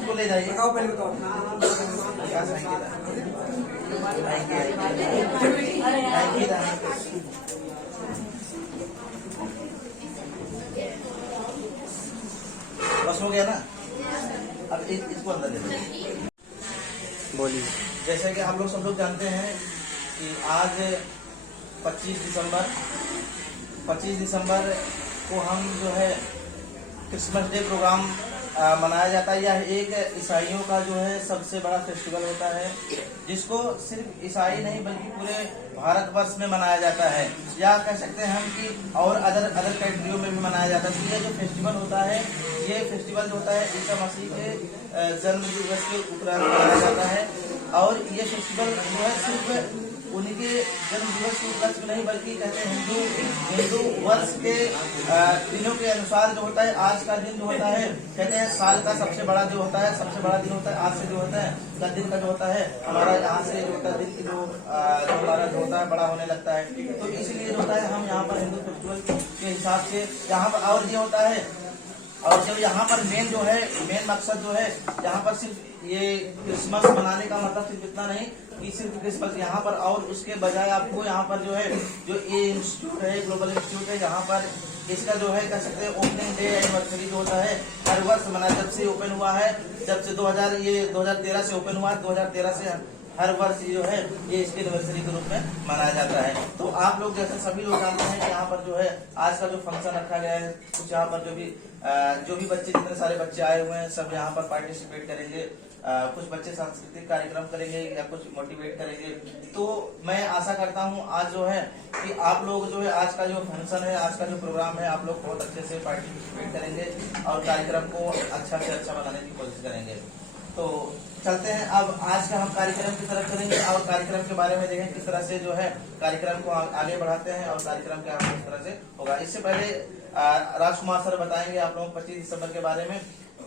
उसको ले जाइए, बताओ पहले बताओ बस हो गया ना। अब इसको अंदर ले लीजिए। बोलिए। जैसे कि आप लोग सब लोग जानते हैं कि आज 25 दिसंबर को हम जो है क्रिसमस डे प्रोग्राम मनाया जाता है। यह एक ईसाइयों का जो है सबसे बड़ा फेस्टिवल होता है, जिसको सिर्फ ईसाई नहीं बल्कि पूरे भारतवर्ष में मनाया जाता है, या कह सकते हैं हम कि और अदर कंट्रियों में भी मनाया जाता है। तो ये जो फेस्टिवल होता है, ये फेस्टिवल जो होता है ईसा मसीह के जन्म दिवस के उपरांत मनाया जाता है। और ये फेस्टिवल जो है सिर्फ उनके जन्म दिवस के उपलक्ष्य में नहीं बल्कि कहते हैं हिंदू वर्ष के दिनों के अनुसार जो होता है, आज का दिन जो होता है कहते हैं साल का सबसे बड़ा जो होता है, सबसे बड़ा दिन होता है। आज से जो होता है कल दिन का जो होता है हमारा यहाँ से जो होता है दिन की जो हमारा जो होता है बड़ा होने लगता है। तो इसलिए जो होता है हम यहाँ पर हिंदू फेस्टिवल के हिसाब से यहाँ पर, और ये होता है, और जब यहाँ पर मेन मकसद जो है यहाँ पर सिर्फ ये क्रिसमस मनाने का मतलब सिर्फ इतना नहीं कि सिर्फ क्रिसमस यहाँ पर, और उसके बजाय आपको यहाँ पर जो है जो ये इंस्टीट्यूट है, ग्लोबल इंस्टीट्यूट है, यहाँ पर इसका जो है कह सकते हैं ओपनिंग डे एनिवर्सरी जो होता है हर वर्ष मनाया। जब से ओपन हुआ है, जब से 2013 से ओपन हुआ, 2013 से हर वर्ष जो है ये इसके एनिवर्सरी के रूप में मनाया जाता है। तो आप लोग जैसे सभी लोग जानते हैं कि यहाँ पर जो है आज का जो फंक्शन रखा गया है, कुछ यहाँ पर जो भी बच्चे, जितने सारे बच्चे आए हुए हैं सब यहाँ पर पार्टिसिपेट करेंगे। कुछ बच्चे सांस्कृतिक कार्यक्रम करेंगे या कुछ मोटिवेट करेंगे। तो मैं आशा करता हूँ आज जो है कि आप लोग जो है आज का जो फंक्शन है, आज का जो प्रोग्राम है, आप लोग बहुत अच्छे से पार्टिसिपेट करेंगे और कार्यक्रम को अच्छा से अच्छा बनाने की कोशिश करेंगे। तो चलते हैं अब आज का हम कार्यक्रम की तरफ चलेंगे और कार्यक्रम के बारे में देखें किस तरह से जो है कार्यक्रम को आगे बढ़ाते हैं और कार्यक्रम क्या किस तरह से होगा। इससे पहले राजकुमार सर बताएंगे आप लोगों को 25 दिसंबर के बारे में,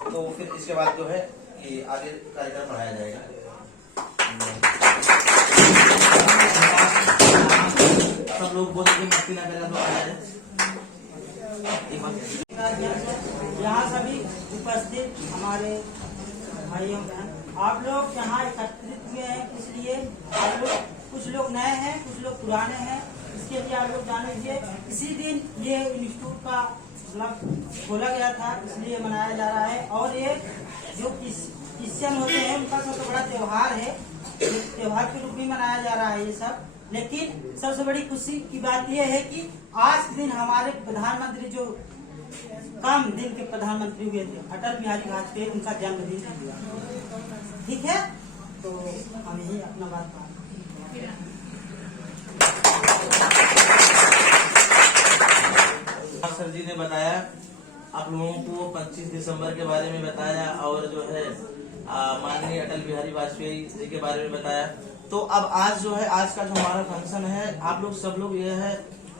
तो फिर इसके बाद जो है कि आगे कार्यक्रम बढ़ाया जाएगा। सब लोग बोलते हैं मस्ती ना करें, यहाँ सभी उपस्थित हमारे भाइयों बहन, आप लोग यहाँ एकत्रित हुए हैं इसलिए आप लोग, कुछ लोग नए हैं, कुछ लोग पुराने हैं। इसके लिए आप लोग जान लीजिए इसी दिन ये इंस्टीट्यूट का मतलब खोला गया था, इसलिए मनाया जा रहा है। और ये जो क्रिश्चियन होते हैं उनका सबसे बड़ा त्योहार है, त्योहार के रूप में मनाया जा रहा है ये सब। लेकिन सबसे बड़ी खुशी की बात यह है कि आज के दिन हमारे प्रधानमंत्री जो कम दिन के प्रधानमंत्री हुए थे, अटल बिहारी वाजपेयी, उनका जन्मदिन हुआ। ठीक है, तो हम यही अपना बात सर जी ने बताया, आप लोगों को 25 दिसंबर के बारे में बताया और जो है माननीय अटल बिहारी वाजपेयी जी के बारे में बताया। तो अब आज जो है आज का जो हमारा फंक्शन है, आप लोग सब लोग ये है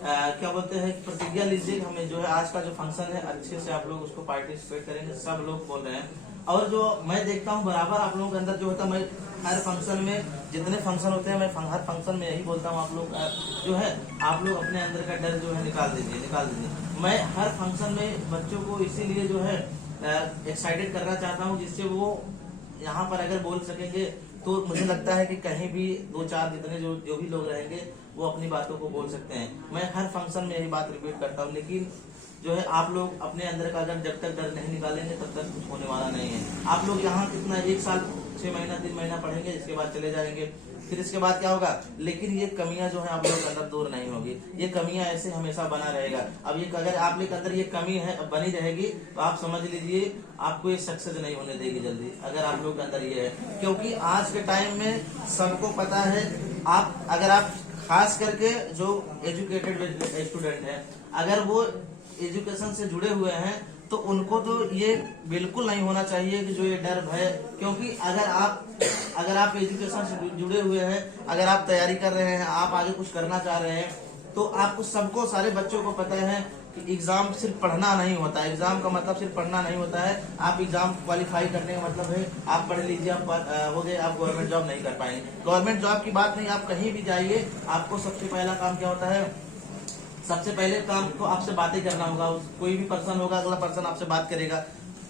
क्या बोलते हैं प्रतिज्ञा लीजिए, हमें जो है आज का जो फंक्शन है अच्छे से आप लोग उसको पार्टिसिपेट करेंगे। सब लोग बोल रहे हैं और जो मैं देखता हूँ बराबर आप लोगों के अंदर जो होता है, मैं हर फंक्शन में जितने फंक्शन होते हैं मैं हर फंक्शन में यही बोलता हूँ, आप लोग जो है आप लोग अपने अंदर का डर जो है निकाल दीजिए। मैं हर फंक्शन में बच्चों को इसीलिए जो है एक्साइटेड करना चाहता हूँ, जिससे वो यहाँ पर अगर बोल सकेंगे तो मुझे लगता है कि कहीं भी 2-4 जितने जो भी लोग रहेंगे वो अपनी बातों को बोल सकते हैं। मैं हर फंक्शन में यही बात रिपीट करता हूँ, लेकिन जो है आप लोग अपने अंदर का अगर जब तक डर नहीं निकालेंगे तब तक कुछ होने वाला नहीं है। आप लोग यहाँ कितना 1 साल 6 महीना 3 महीना पढ़ेंगे, इसके बाद चले जाएंगे, फिर इसके बाद क्या होगा। लेकिन ये कमियां जो है आप लोग के अंदर दूर नहीं होगी, ये कमियां ऐसे हमेशा बना रहेगा। अब ये अगर आप लोग के अंदर ये कमी है बनी रहेगी तो आप समझ लीजिए आपको ये सक्सेस नहीं होने देगी जल्दी, अगर आप लोग के अंदर ये है। क्योंकि आज के टाइम में सबको पता है, आप अगर आप खास करके जो एजुकेटेड स्टूडेंट है, अगर वो एजुकेशन से जुड़े हुए हैं तो उनको तो ये बिल्कुल नहीं होना चाहिए कि जो ये डर भय, क्योंकि अगर आप एजुकेशन से जुड़े हुए हैं, अगर आप तैयारी कर रहे हैं, आप आगे कुछ करना चाह रहे हैं, तो आपको सबको, सारे बच्चों को पता है कि एग्जाम सिर्फ पढ़ना नहीं होता है। एग्जाम का मतलब सिर्फ पढ़ना नहीं होता है। आप एग्जाम क्वालिफाई करने का मतलब है आप पढ़ लीजिए, आप हो गए, आप गवर्नमेंट जॉब नहीं कर पाएंगे। गवर्नमेंट जॉब की बात नहीं, आप कहीं भी जाइए, आपको सबसे पहला काम क्या होता है, सबसे पहले काम को आपसे बातें करना होगा। कोई भी पर्सन होगा, अगला पर्सन आपसे बात करेगा,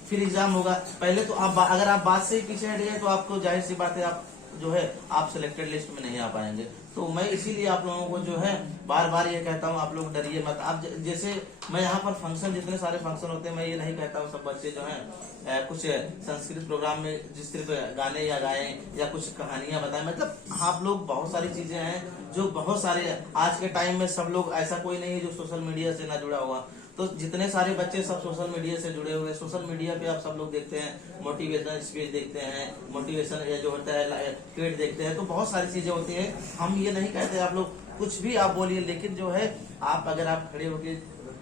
फिर एग्जाम होगा। पहले तो आप अगर आप बात से ही पीछे हट गए तो आपको जाहिर सी बात है आप जो है आप सिलेक्टेड लिस्ट में नहीं आ पाएंगे। तो मैं इसीलिए आप लोगों को जो है बार बार ये कहता हूँ, आप लोग डरिए मत। आप जैसे मैं यहाँ पर फंक्शन, जितने सारे फंक्शन होते हैं, मैं ये नहीं कहता हूँ सब बच्चे जो हैं कुछ संस्कृत प्रोग्राम में जिस सिर्फ गाने या गाएं या कुछ कहानियां बताएं, मतलब आप लोग बहुत सारी चीजें हैं जो बहुत सारे आज के टाइम में सब लोग, ऐसा कोई नहीं है जो सोशल मीडिया से ना जुड़ा हुआ। तो जितने सारे बच्चे सब सोशल मीडिया से जुड़े हुए हैं, सोशल मीडिया पे आप सब लोग देखते हैं, मोटिवेशनल स्पीच देखते हैं, मोटिवेशन जो होता है ट्वीट देखते हैं, तो बहुत सारी चीजें होती है। हम ये नहीं कहते आप लोग कुछ भी आप बोलिए, लेकिन जो है आप अगर आप खड़े होके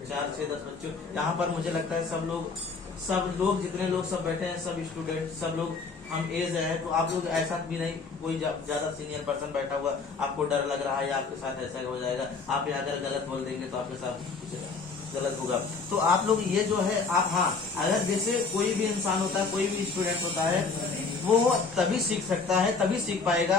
4 6 10 बच्चों, यहाँ पर मुझे लगता है सब लोग जितने लोग सब बैठे हैं, सब स्टूडेंट, सब लोग हम एज है, तो आप लोग ऐसा भी नहीं कोई ज्यादा सीनियर पर्सन बैठा हुआ आपको डर लग रहा है या आपके साथ ऐसा हो जाएगा, आप यहाँ अगर गलत बोल देंगे तो आपके साथ कुछ गलत होगा। तो आप लोग ये जो है आप, हाँ, अगर जैसे कोई भी इंसान होता है, कोई भी स्टूडेंट होता है, वो तभी सीख सकता है, तभी सीख पाएगा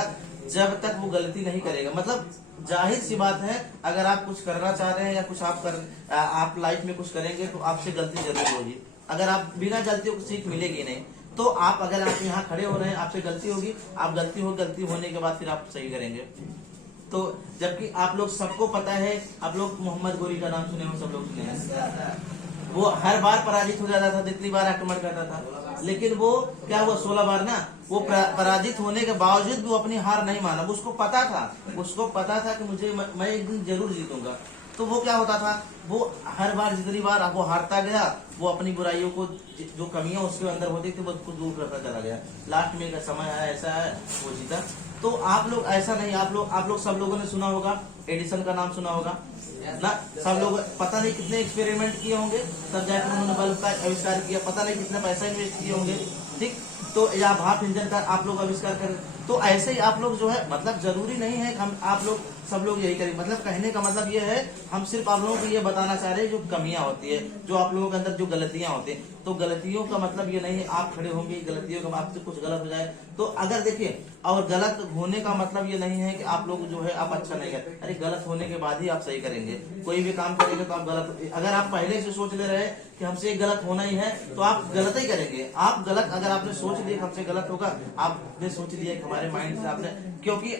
जब तक वो गलती नहीं करेगा। मतलब जाहिर सी बात है, अगर आप कुछ करना चाह रहे हैं या कुछ आप लाइफ में कुछ करेंगे तो आपसे गलती जरूर होगी। अगर आप बिना गलतियों को सीख मिलेगी नहीं, तो आप अगर आप यहाँ खड़े हो रहे हैं, आपसे गलती होगी, आप गलती होने के बाद फिर आप सही करेंगे। तो जबकि आप लोग सबको पता है, आप लोग मोहम्मद गोरी का नाम सुने हो, सब लोग सुने हैं, वो हर बार पराजित हो जाता था, जितनी बार आक्रमण करता था, लेकिन वो क्या हुआ 16 बार ना, वो पराजित होने के बावजूद भी वो अपनी हार नहीं माना। उसको पता था कि मैं एक दिन जरूर जीतूंगा। तो वो क्या होता था, वो हर बार जितनी बार वो हारता गया, वो अपनी बुराइयों को, जो कमियां उसके अंदर होती थी, वो उसको दूर करता चला गया। लास्ट में एक समय आया ऐसा है वो जीता। तो आप लोग ऐसा नहीं, आप लोग सब लोगों ने सुना होगा, एडिसन का नाम सुना होगा ना, सब लोग पता नहीं कितने एक्सपेरिमेंट किए होंगे, तब जाकर उन्होंने बल्ब का आविष्कार किया, पता नहीं कितना पैसा इन्वेस्ट किए होंगे, ठीक। तो या भाप इंजन का आप लोग आविष्कार करें, तो ऐसे ही आप लोग जो है, मतलब जरूरी नहीं है हम आप लोग सब लोग यही करें। मतलब कहने का मतलब ये है, हम सिर्फ आप लोगों को ये बताना चाह रहे हैं जो कमियां होती है, जो आप लोगों के अंदर जो गलतियां होती है। तो गलतियों का मतलब ये नहीं है आप खड़े होंगे, गलतियों का आपसे कुछ गलत हो जाए तो अगर देखिए, और गलत होने का मतलब ये नहीं है कि आप लोग जो है आप अच्छा नहीं करें। अरे गलत होने के बाद ही आप सही करेंगे। कोई भी काम करेंगे तो आप गलत, अगर आप पहले से सोच ले रहे कि हमसे एक गलत होना ही है तो आप गलत ही करेंगे। आप गलत, अगर आपने सोच लिया हमसे गलत होगा, आपने सोच लिया कि हमारे माइंड से आपने, क्योंकि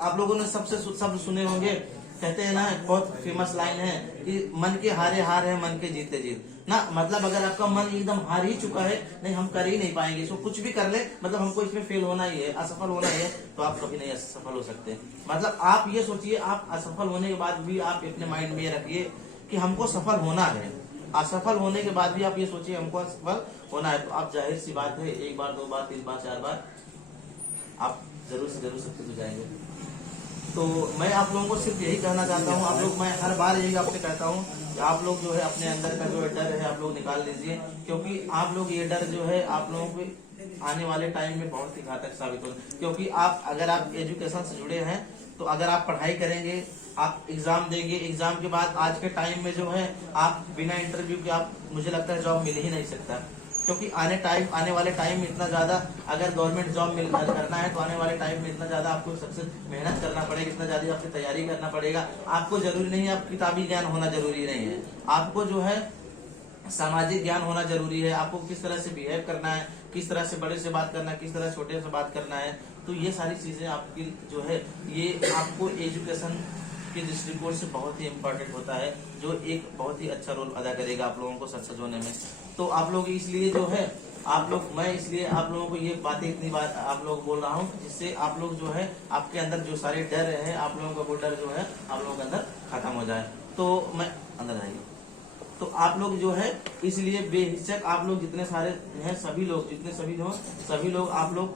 आप लोगों ने सब सुने होंगे, कहते हैं ना, बहुत फेमस लाइन है कि मन के हारे हार है, मन के जीते जीत ना। मतलब अगर आपका मन एकदम हार ही चुका है, नहीं हम कर ही नहीं पाएंगे, इसको कुछ भी कर ले, मतलब हमको इसमें फेल होना ही है, असफल होना ही है, तो आप कभी नहीं सफल हो सकते। मतलब आप ये सोचिए, आप असफल होने के बाद भी आप अपने माइंड में ये रखिए कि हमको सफल होना है। असफल होने के बाद भी आप ये सोचिए हमको असफल होना है, तो आप जाहिर सी बात है 1 बार 2 बार 3 बार 4 बार आप जरूर से जरूर सक्सेस हो जाएंगे। तो मैं आप लोगों को सिर्फ यही कहना चाहता हूँ, आप लोग, मैं हर बार यही आपसे कहता हूँ कि आप लोग जो है अपने अंदर का जो डर है आप लोग निकाल लीजिए, क्योंकि आप लोग ये डर जो है आप लोगों को आने वाले टाइम में बहुत ही घातक साबित हो। क्योंकि आप अगर आप एजुकेशन से जुड़े हैं, तो अगर आप पढ़ाई करेंगे, आप एग्जाम देंगे, एग्जाम के बाद आज के टाइम में जो है आप बिना इंटरव्यू के आप, मुझे लगता है जॉब मिल ही नहीं सकता। क्योंकि आने वाले टाइम में इतना ज्यादा, अगर गवर्नमेंट जॉब करना है तो आने वाले टाइम में इतना ज्यादा आपको सबसे मेहनत करना पड़ेगा, इतना ज्यादा आपकी तैयारी करना पड़ेगा। आपको जरूरी नहीं है, आप किताबी ज्ञान होना जरूरी नहीं है, आपको जो है सामाजिक ज्ञान होना जरूरी है। आपको किस तरह से बिहेव करना है, किस तरह से बड़े से बात करना है, किस तरह छोटे से बात करना है, तो ये सारी चीजें आपकी जो है, ये आपको एजुकेशन के दृष्टिकोण से बहुत ही इम्पोर्टेंट होता है, जो एक बहुत ही अच्छा रोल अदा करेगा आप लोगों को सक्सेस होने में। तो आप लोग इसलिए जो है, मैं इसलिए आप लोगों को ये बातें इतनी बार आप लोग बोल रहा हूँ, जिससे आप लोग जो है आपके अंदर जो सारे डर है, आप लोगों का वो डर जो है आप लोगों के अंदर खत्म हो जाए। तो मैं अंदर आइए, तो आप लोग जो है, इसलिए बेहिचक आप लोग जितने सारे हैं, सभी लोग आप लोग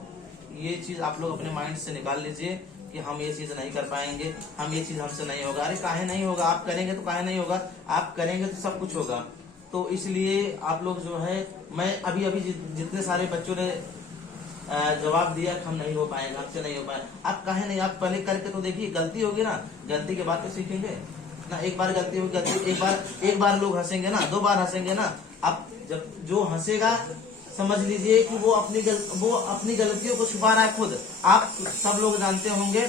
ये चीज आप लोग अपने माइंड से निकाल लीजिए कि हम ये चीज नहीं कर पाएंगे, हम ये चीज हमसे नहीं होगा। अरे काहे नहीं होगा, आप करेंगे तो काहे नहीं होगा, आप करेंगे तो सब कुछ होगा। तो इसलिए आप लोग जो है, मैं अभी अभी जितने सारे बच्चों ने जवाब दिया कि हम नहीं हो पाएंगे, हमसे नहीं हो पाए, आप कहे नहीं, आप पहले करके तो देखिए, गलती होगी ना, गलती के बाद तो सीखेंगे ना। एक बार गलती होगी, गलती एक बार लोग हंसेंगे ना, 2 बार हंसेंगे ना। आप जब जो हंसेगा समझ लीजिए कि वो अपनी गलतियों को छुपा रहा है खुद। आप सब लोग जानते होंगे,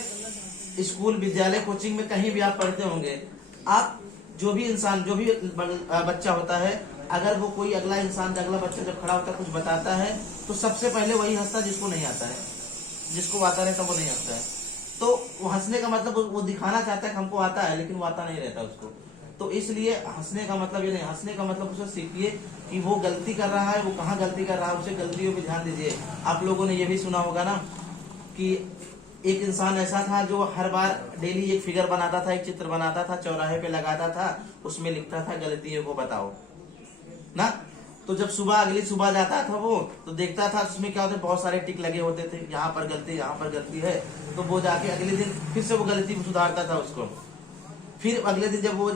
स्कूल विद्यालय कोचिंग में कहीं भी आप पढ़ते होंगे, आप जो भी इंसान, जो भी बच्चा होता है, अगर वो कोई अगला इंसान, अगला बच्चा जब खड़ा होता है कुछ बताता है, तो सबसे पहले वही हंसता है जिसको नहीं आता है, जिसको आता रहता वो नहीं हंसता है। तो वो हंसने का मतलब वो दिखाना चाहता है कि हमको आता है, लेकिन वो आता नहीं रहता उसको। तो इसलिए हंसने का मतलब ये नहीं, हंसने का मतलब उसे सीखिए कि वो गलती कर रहा है, वो कहाँ गलती कर रहा है, उसे गलतियों पे ध्यान दीजिए। आप लोगों ने ये भी सुना होगा ना कि एक इंसान ऐसा था जो हर बार डेली एक फिगर बनाता था, एक चित्र बनाता था, चौराहे पे लगाता था, उसमें लिखता था गलतियों को बताओ ना। तो जब अगली सुबह जाता था वो, तो देखता था उसमें क्या होता है, बहुत सारे टिक लगे होते थे, यहाँ पर गलती, यहाँ पर गलती है। तो वो जाके अगले दिन फिर से वो गलती को सुधारता था उसको। फिर अगले दिन जब वो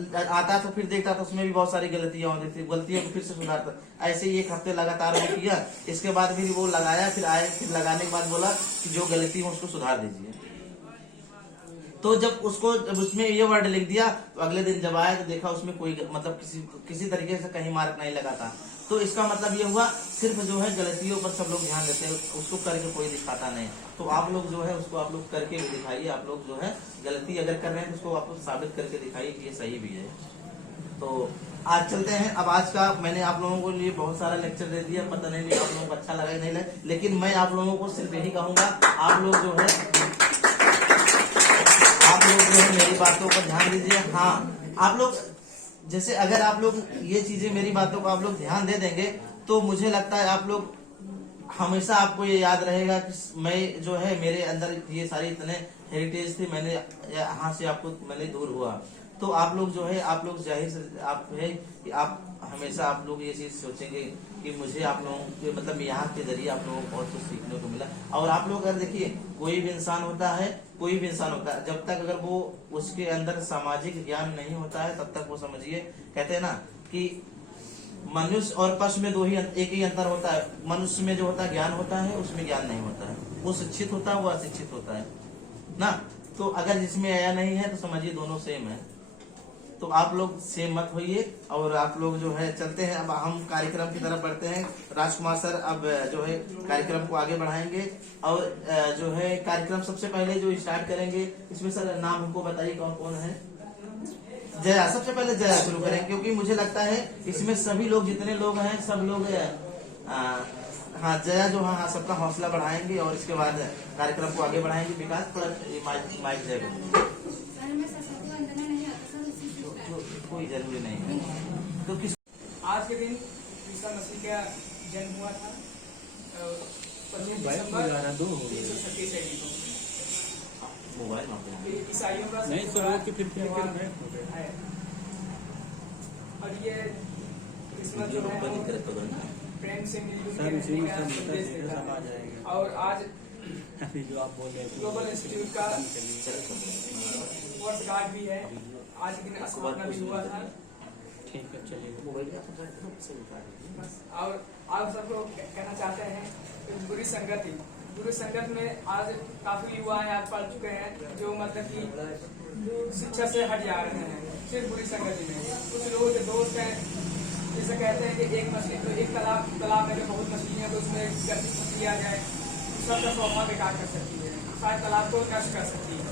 आता था, फिर देखता था उसमें भी बहुत सारी गलतियां होती थी, गलतियों को फिर से सुधारता। ऐसे ही 1 हफ्ते लगातार वो किया। इसके बाद फिर वो लगाया, फिर आए, फिर लगाने के बाद बोला कि जो गलती हो उसको सुधार दीजिए। तो जब उसमें ये वर्ड लिख दिया, तो अगले दिन जब आया तो देखा उसमें कोई मतलब किसी तरीके से कहीं मार्क नहीं लगा था। तो इसका मतलब ये हुआ, सिर्फ जो है गलतियों पर सब लोग ध्यान देते हैं, उसको करके कोई दिखाता नहीं। तो आप लोग जो है उसको आप लोग करके भी दिखाइए। आप लोग जो है गलती अगर कर रहे हैं तो उसको आप लोग साबित करके दिखाइए कि ये सही भी है। तो आज चलते हैं। अब आज का मैंने आप लोगों को लिए बहुत सारा लेक्चर दे दिया, पता नहीं आप लोगों को अच्छा लगा नहीं लगा, लेकिन मैं आप लोगों को सिर्फ यही कहूंगा, आप लोग जो है मेरी बातों पर ध्यान दीजिए। हाँ, आप लोग जैसे अगर आप लोग ये चीजें, मेरी बातों को आप लोग ध्यान दे देंगे, तो मुझे लगता है आप लोग हमेशा आपको ये याद रहेगा कि मैं जो है, मेरे अंदर ये सारी इतने हेरिटेज थी, मैंने यहाँ से आपको मैंने दूर हुआ। तो आप लोग जो है, आप लोग जाहिर से आप है कि आप हमेशा आप लोग ये चीज सोचेंगे कि मुझे आप लोगों के मतलब यहाँ के जरिए आप लोगों को बहुत कुछ सीखने को मिला। और आप लोग अगर देखिए, कोई भी इंसान होता है, जब तक अगर वो उसके अंदर सामाजिक ज्ञान नहीं होता है, तब तक वो समझिए, कहते हैं ना कि मनुष्य और पशु में एक ही अंतर होता है। मनुष्य में जो होता है ज्ञान होता है, उसमें ज्ञान नहीं होता है। वो शिक्षित होता है, वो अशिक्षित होता है ना। तो अगर जिसमें आया नहीं है तो समझिए दोनों सेम है। तो आप लोग सेम मत होइए। और आप लोग जो है चलते हैं, अब हम कार्यक्रम की तरफ बढ़ते हैं। राजकुमार सर अब जो है कार्यक्रम को आगे बढ़ाएंगे। और जो है कार्यक्रम सबसे पहले जो स्टार्ट करेंगे, इसमें सर नाम हमको बताइए कौन कौन है। जया, सबसे पहले जया शुरू करें, क्योंकि मुझे लगता है इसमें सभी लोग, जितने लोग हैं सब लोग हाँ जया जो हाँ सबका हौसला बढ़ाएंगे और इसके बाद कार्यक्रम को आगे बढ़ाएंगे। विकास माइक जय कोई जरूरी नहीं है। तो किस आज के दिन ईसा मसीह का जन्म हुआ था 25 दिसंबर 1936 ईस्वी को। मोबाइल ईसाइयों का नहीं तो वो कि फिर है। और ये क्रिसमस जो है प्रेम से मिलजुल के रहने का संदेश देता है। और आज जो आप बोल रहे ग्लोबल इंस्टीट्यूट का वर्षगांठ भी है। आज के दिन स्थापना भी हुआ था। ठीक है, चलिए। और आप सबको कहना चाहते हैं कि बुरी संगत में आज काफी युवा आज पढ़ चुके हैं, जो मतलब कि शिक्षा से हट जा रहे हैं सिर्फ बुरी संगति में। कुछ लोगों के दोस्त हैं, जैसे कहते हैं कि एक मछली, तो एक तालाब में बहुत मछलियां, तो उसमें गलती मछली आ जाए, सबका स्वभाव बेकार कर सकती है, सारे तालाब को नष्ट कर सकती है,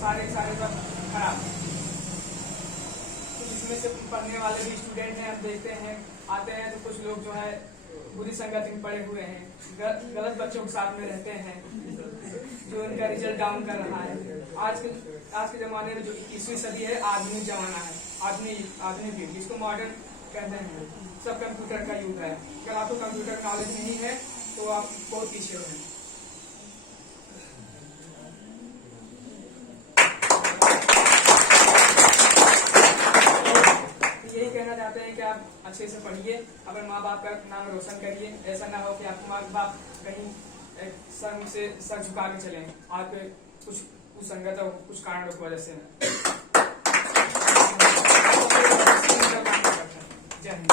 सारे सब खराब। इसमें से पढ़ने वाले भी स्टूडेंट हैं, हम देखते हैं आते हैं, तो कुछ लोग जो है बुरी संगति में पड़े हुए हैं, गलत बच्चों के साथ में रहते हैं, जो उनका रिजल्ट डाउन कर रहा है। आज के जमाने में जो 21वीं सदी है, आधुनिक जमाना है, आधुनिक युग, जिसको मॉडर्न कहते हैं। सब कंप्यूटर का युग है। अगर आपको कंप्यूटर नॉलेज नहीं है तो आप बहुत पीछे हैं। यही कहना चाहते हैं कि आप अच्छे से पढ़िए, अपने माँ बाप का नाम रोशन करिए। ऐसा ना हो कि आपके माँ बाप कहीं सर झुका के चले, आपके कुछ कुसंगत और कुछ कारणों की वजह से। जय हिंद।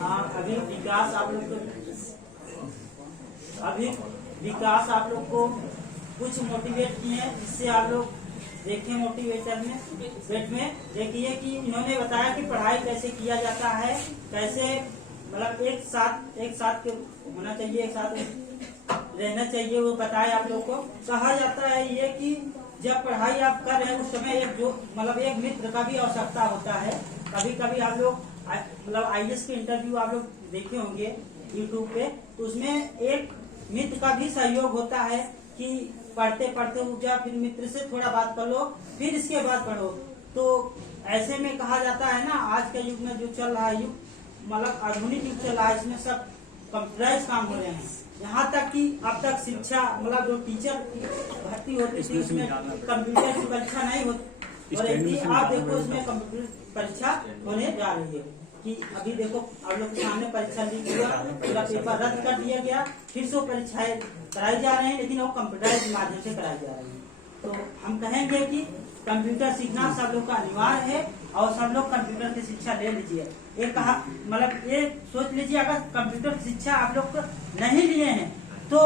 हाँ, अभी विकास आप लोग को कुछ मोटिवेट किए हैं, जिससे आप लोग देखें मोटिवेटर में सेट में देखिए कि इन्होंने बताया कि पढ़ाई कैसे किया जाता है, कैसे मतलब एक साथ के होना चाहिए, एक साथ रहना चाहिए, वो बताया आप लोग को। कहा जाता है ये कि जब पढ़ाई आप कर रहे हैं उस समय एक मित्र का भी आवश्यकता होता है। कभी कभी आप लोग मतलब IAS के इंटरव्यू आप लोग देखे होंगे यूट्यूब पे, तो उसमें एक मित्र का भी सहयोग होता है कि पढ़ते पढ़ते रुक जा, फिर मित्र से थोड़ा बात कर लो, फिर इसके बाद पढ़ो। तो ऐसे में कहा जाता है ना, आज के युग में जो चल रहा है युग मतलब आधुनिक युग चल रहा है, इसमें सब कंप्यूटराइज काम हो रहे हैं। यहाँ तक कि अब तक शिक्षा मतलब जो टीचर भर्ती होती थी उसमें कंप्यूटर की परीक्षा नहीं होती। आप देखो इसमें कंप्यूटर परीक्षा होने जा रही है कि अभी देखो आप लोग के सामने परीक्षा लीक हुआ, पूरा पेपर रद्द कर दिया गया, फिर से परीक्षाएं कराई जा रही हैं, लेकिन वो कंप्यूटराइज के माध्यम से कराई जा रही है। तो हम कहेंगे कि कंप्यूटर सीखना सब लोग का अनिवार्य है और सब लोग कंप्यूटर की शिक्षा ले लीजिए। ये सोच लीजिए, अगर कंप्यूटर की शिक्षा आप लोग नहीं लिए हैं तो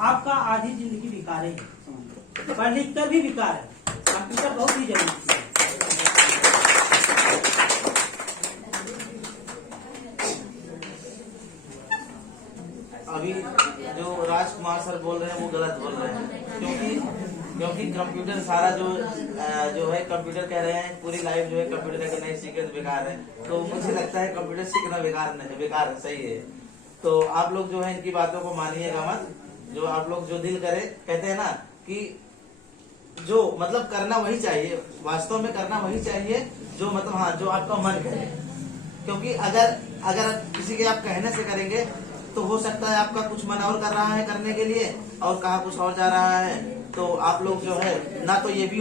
आपका आधी जिंदगी बेकार है, पढ़ लिख कर भी बेकार है। कंप्यूटर बहुत ही जरूरी है। अभी जो राजकुमार सर बोल रहे हैं वो गलत बोल रहे हैं, क्योंकि कंप्यूटर सारा जो है कंप्यूटर कह रहे हैं पूरी लाइफ जो है कंप्यूटर अगर नहीं सीखे तो बेकार है। तो मुझे लगता है कंप्यूटर सीखना बेकार नहीं, बेकार है, सही है। तो आप लोग जो है इनकी बातों को मानिएगा मत। जो आप लोग जो दिल करे, कहते हैं ना कि जो मतलब करना वही चाहिए, वास्तव में करना वही चाहिए जो मतलब हाँ जो आपका मन करे। क्योंकि अगर किसी के आप कहने से करेंगे तो हो सकता है आपका कुछ मन और कर रहा है करने के लिए और कहा कुछ और जा रहा है, तो आप लोग जो है ना तो ये भी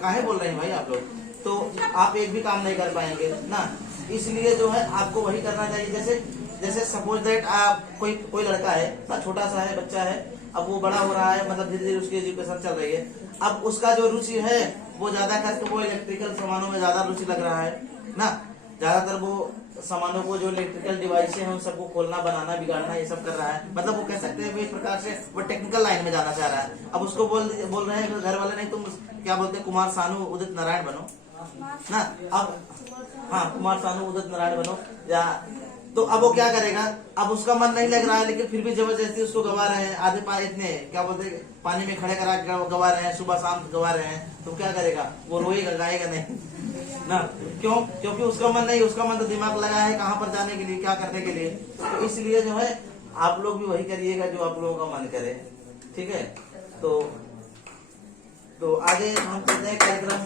काहे बोल रहे हैं भाई आप लोग, तो आप एक भी काम नहीं कर पाएंगे ना। इसलिए जो है आपको वही करना चाहिए। जैसे सपोज दैट आप कोई लड़का है ना, छोटा सा है, बच्चा है, अब वो बड़ा हो रहा है, मतलब धीरे धीरे उसकी एजुकेशन चल रही है। अब उसका जो रुचि है वो ज्यादा करके वो इलेक्ट्रिकल सामानों में ज्यादा रुचि लग रहा है ना। ज्यादातर वो सामानों को जो इलेक्ट्रिकल डिवाइस है उन सबको खोलना, बनाना, बिगाड़ना ये सब कर रहा है। मतलब वो कह सकते हैं एक प्रकार से वो टेक्निकल लाइन में जाना चाह रहा है। अब उसको बोल रहे हैं घर वाले, नहीं तुम क्या बोलते हैं कुमार सानू उदित नारायण बनो ना। अब हाँ कुमार सानू उदित नारायण बनो या तो अब वो क्या करेगा, अब उसका मन नहीं लग रहा है लेकिन फिर भी जबरदस्ती उसको गवा रहे हैं। आधे इतने क्या बोलते हैं पानी में खड़े करा गवा रहे हैं, सुबह शाम गवा रहे हैं, तो क्या करेगा वो, रोएगा, गाएगा नहीं ना। क्यों? क्योंकि उसका मन नहीं, उसका मन तो दिमाग लगा है कहाँ पर जाने के लिए, क्या करने के लिए। तो इसलिए जो है आप लोग भी वही करिएगा जो आप लोगों का मन करे, ठीक है। तो आगे हम करते हैं कार्यक्रम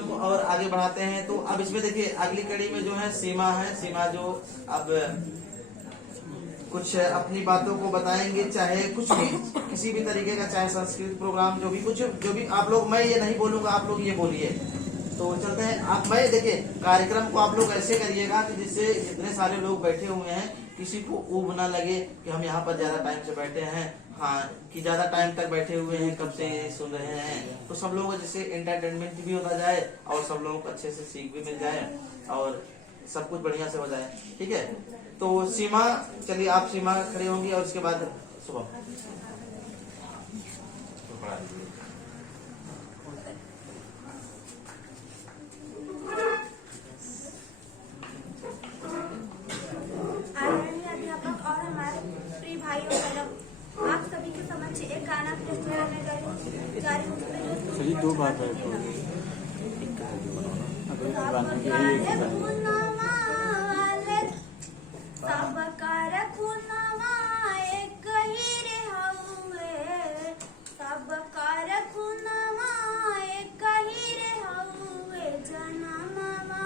को और आगे बढ़ाते हैं। तो अब इसमें देखिए अगली कड़ी में जो है सीमा है, सीमा जो अब कुछ अपनी बातों को बताएंगे, चाहे कुछ भी किसी भी तरीके का, चाहे संस्कृत प्रोग्राम जो भी आप लोग, मैं ये नहीं बोलूंगा, आप लोग ये बोलिए। तो चलते हैं। आप मैं देखिए कार्यक्रम को आप लोग ऐसे करिएगा कि जिससे जितने सारे लोग बैठे हुए हैं किसी को ऊब ना लगे कि हम यहाँ पर ज्यादा टाइम से बैठे हैं, हाँ कि ज्यादा टाइम तक बैठे हुए हैं, कब से सुन रहे हैं। तो सब लोगों को जिससे एंटरटेनमेंट भी होता जाए और सब लोगों को अच्छे से सीख भी मिल जाए और सब कुछ बढ़िया से हो जाए, ठीक है। तो सीमा, चलिए आप सीमा खड़ी होंगी और उसके बाद शुभम। अध्यापक और हमारे प्रिय भाइयों बहनों, आप सभी के समक्ष एक गाना प्रस्तुत करने जा रही हूँ। सही दो बात है सबकार खुनवा एक ही रे हउए, सबकार खुनवा एक ही रे हउए, जनमवा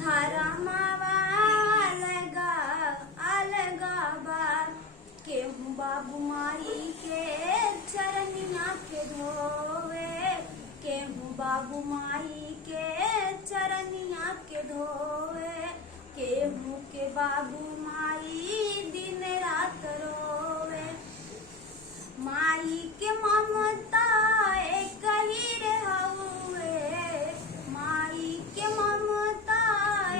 धर्मवा अलगा बार, केहू बाबू माई के चरनिया के धोवे, केहू बाबू माई के चरनिया के धोवे, केहू के बाबू माई दिन माई के ममता एक ही रे हउए, माई के ममता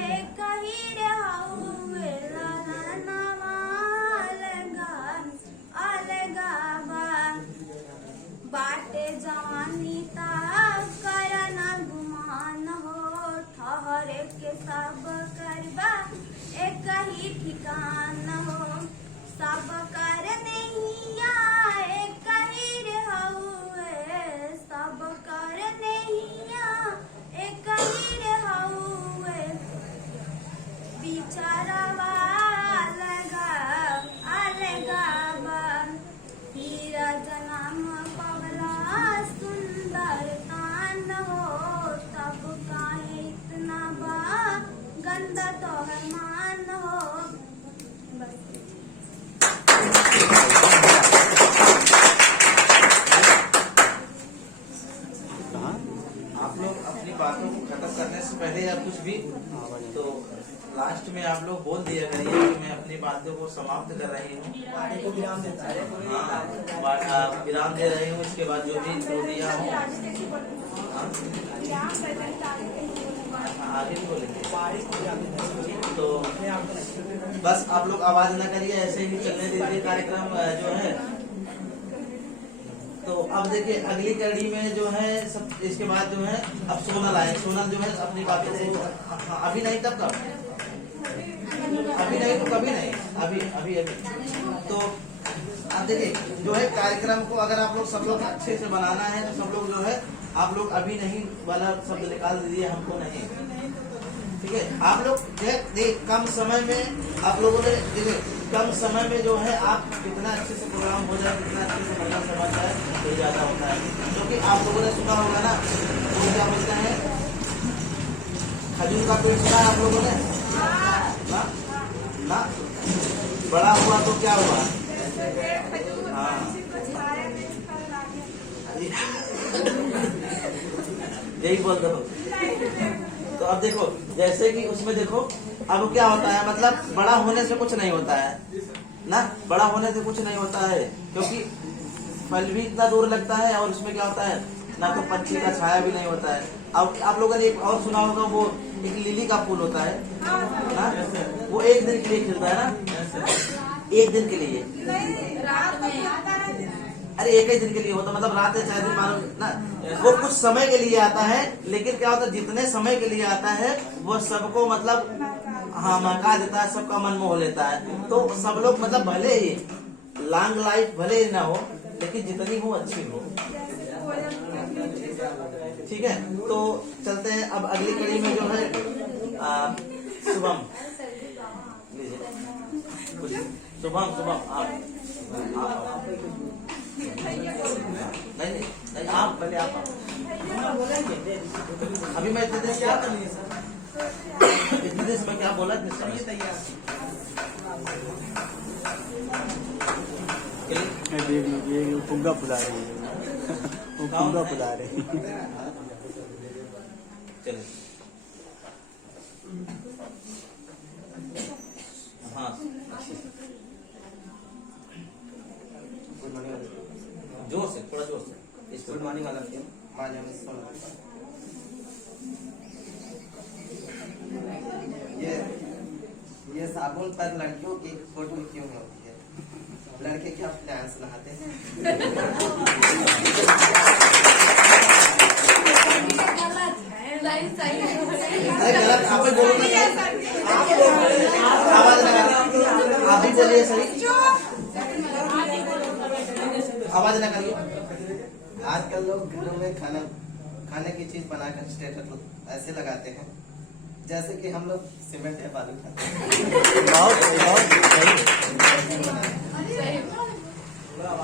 एक ही रे हउए, ललनवा अलगा बा, बाटे जवानी ता करना गुमान हो, ठहरे के सब करबा एक ही ठिकान हो, सब कर नैया एक ही रे हउए, सब कर नैया एक ही रे हउए, बिचारवा अलगा बा, हीरा जन्म पवला सुंदर तान हो, तब काहे इतना बा गंदा तोहर मान हो। बस कहाँ? आप लोग अपनी बातों को खत्म करने से पहले या कुछ भी तो लास्ट में आप लोग बोल दिया करिए कि मैं अपनी बातों को समाप्त कर रही हूँ। हाँ, विराम दे रही हूँ। इसके बाद जो भी त्रुटियां हो आगे भी बोलेंगे। तो बस आप लोग आवाज न करिए, ऐसे ही चलने दीजिए कार्यक्रम जो है। तो अब देखिए अगली कड़ी में जो है सब, इसके बाद जो है अब सोनल आए। सोनल जो है अपनी बातें अभी नहीं तब कब, अभी नहीं तो कभी नहीं, अभी अभी अभी। तो अब देखिए जो है कार्यक्रम को अगर आप लोग सब लोग अच्छे से बनाना है तो सब लोग जो है आप लोग अभी नहीं वाला शब्द निकाल दीजिए, हमको नहीं, ठीक है। आप लोग देख कम समय में आप लोगों ने देखिए कम समय में जो है आप कितना अच्छे से प्रोग्राम हो जाए, कितना अच्छे से बनना समझ जाए तो ज्यादा होता है। क्योंकि आप लोगों ने सुना होगा ना वो क्या बोलते हैं, खजूर का पेड़ सुना है आप लोगों ने ना? ना बड़ा हुआ तो क्या हुआ? हाँ यही बोल दो। तो अब देखो जैसे कि उसमें देखो अब क्या होता है, मतलब बड़ा होने से कुछ नहीं होता है ना, बड़ा होने से कुछ नहीं होता है क्योंकि फल भी इतना दूर लगता है और उसमें क्या होता है ना तो पंछी का छाया भी नहीं होता है। अब आप लोगों ने एक और सुना होगा, वो एक लिली का फूल होता है ना, वो एक दिन के लिए खिलता है ना, एक दिन के लिए, अरे एक ही दिन के लिए होता, मतलब रात है चाहे दिन मालूम ना, वो कुछ समय के लिए आता है। लेकिन क्या होता है जितने समय के लिए आता है वो सबको मतलब हाँ महका देता है, सबका मन मोह लेता है। तो सब लोग मतलब भले ही लॉन्ग लाइफ भले ही ना हो लेकिन जितनी हो अच्छी हो, ठीक है। तो चलते हैं अब अगली कड़ी में जो है शुभम शुभम शुभम आप नहीं आप पहले आप अभी मैं इतने देश में क्या बोला ये पुंगा फुला रही है, वो पुंगा फुला रही है। चलिए हाँ जोर से, थोड़ा जोर से। इस गुड मॉर्निंग वाला ये साबुन पर लड़कियों की फोटो क्यों होती है? लड़के क्या डांस नहाते हैं? अरे गलत आप ही बोलो ना, आवाज लगा, आप ही बोलिए सही, आवाज ना करिए। आजकल लोग घरों में खाने की चीज बनाकर स्टेटस ऐसे लगाते हैं जैसे कि हम लोग सीमेंट है बालू खाते हैं।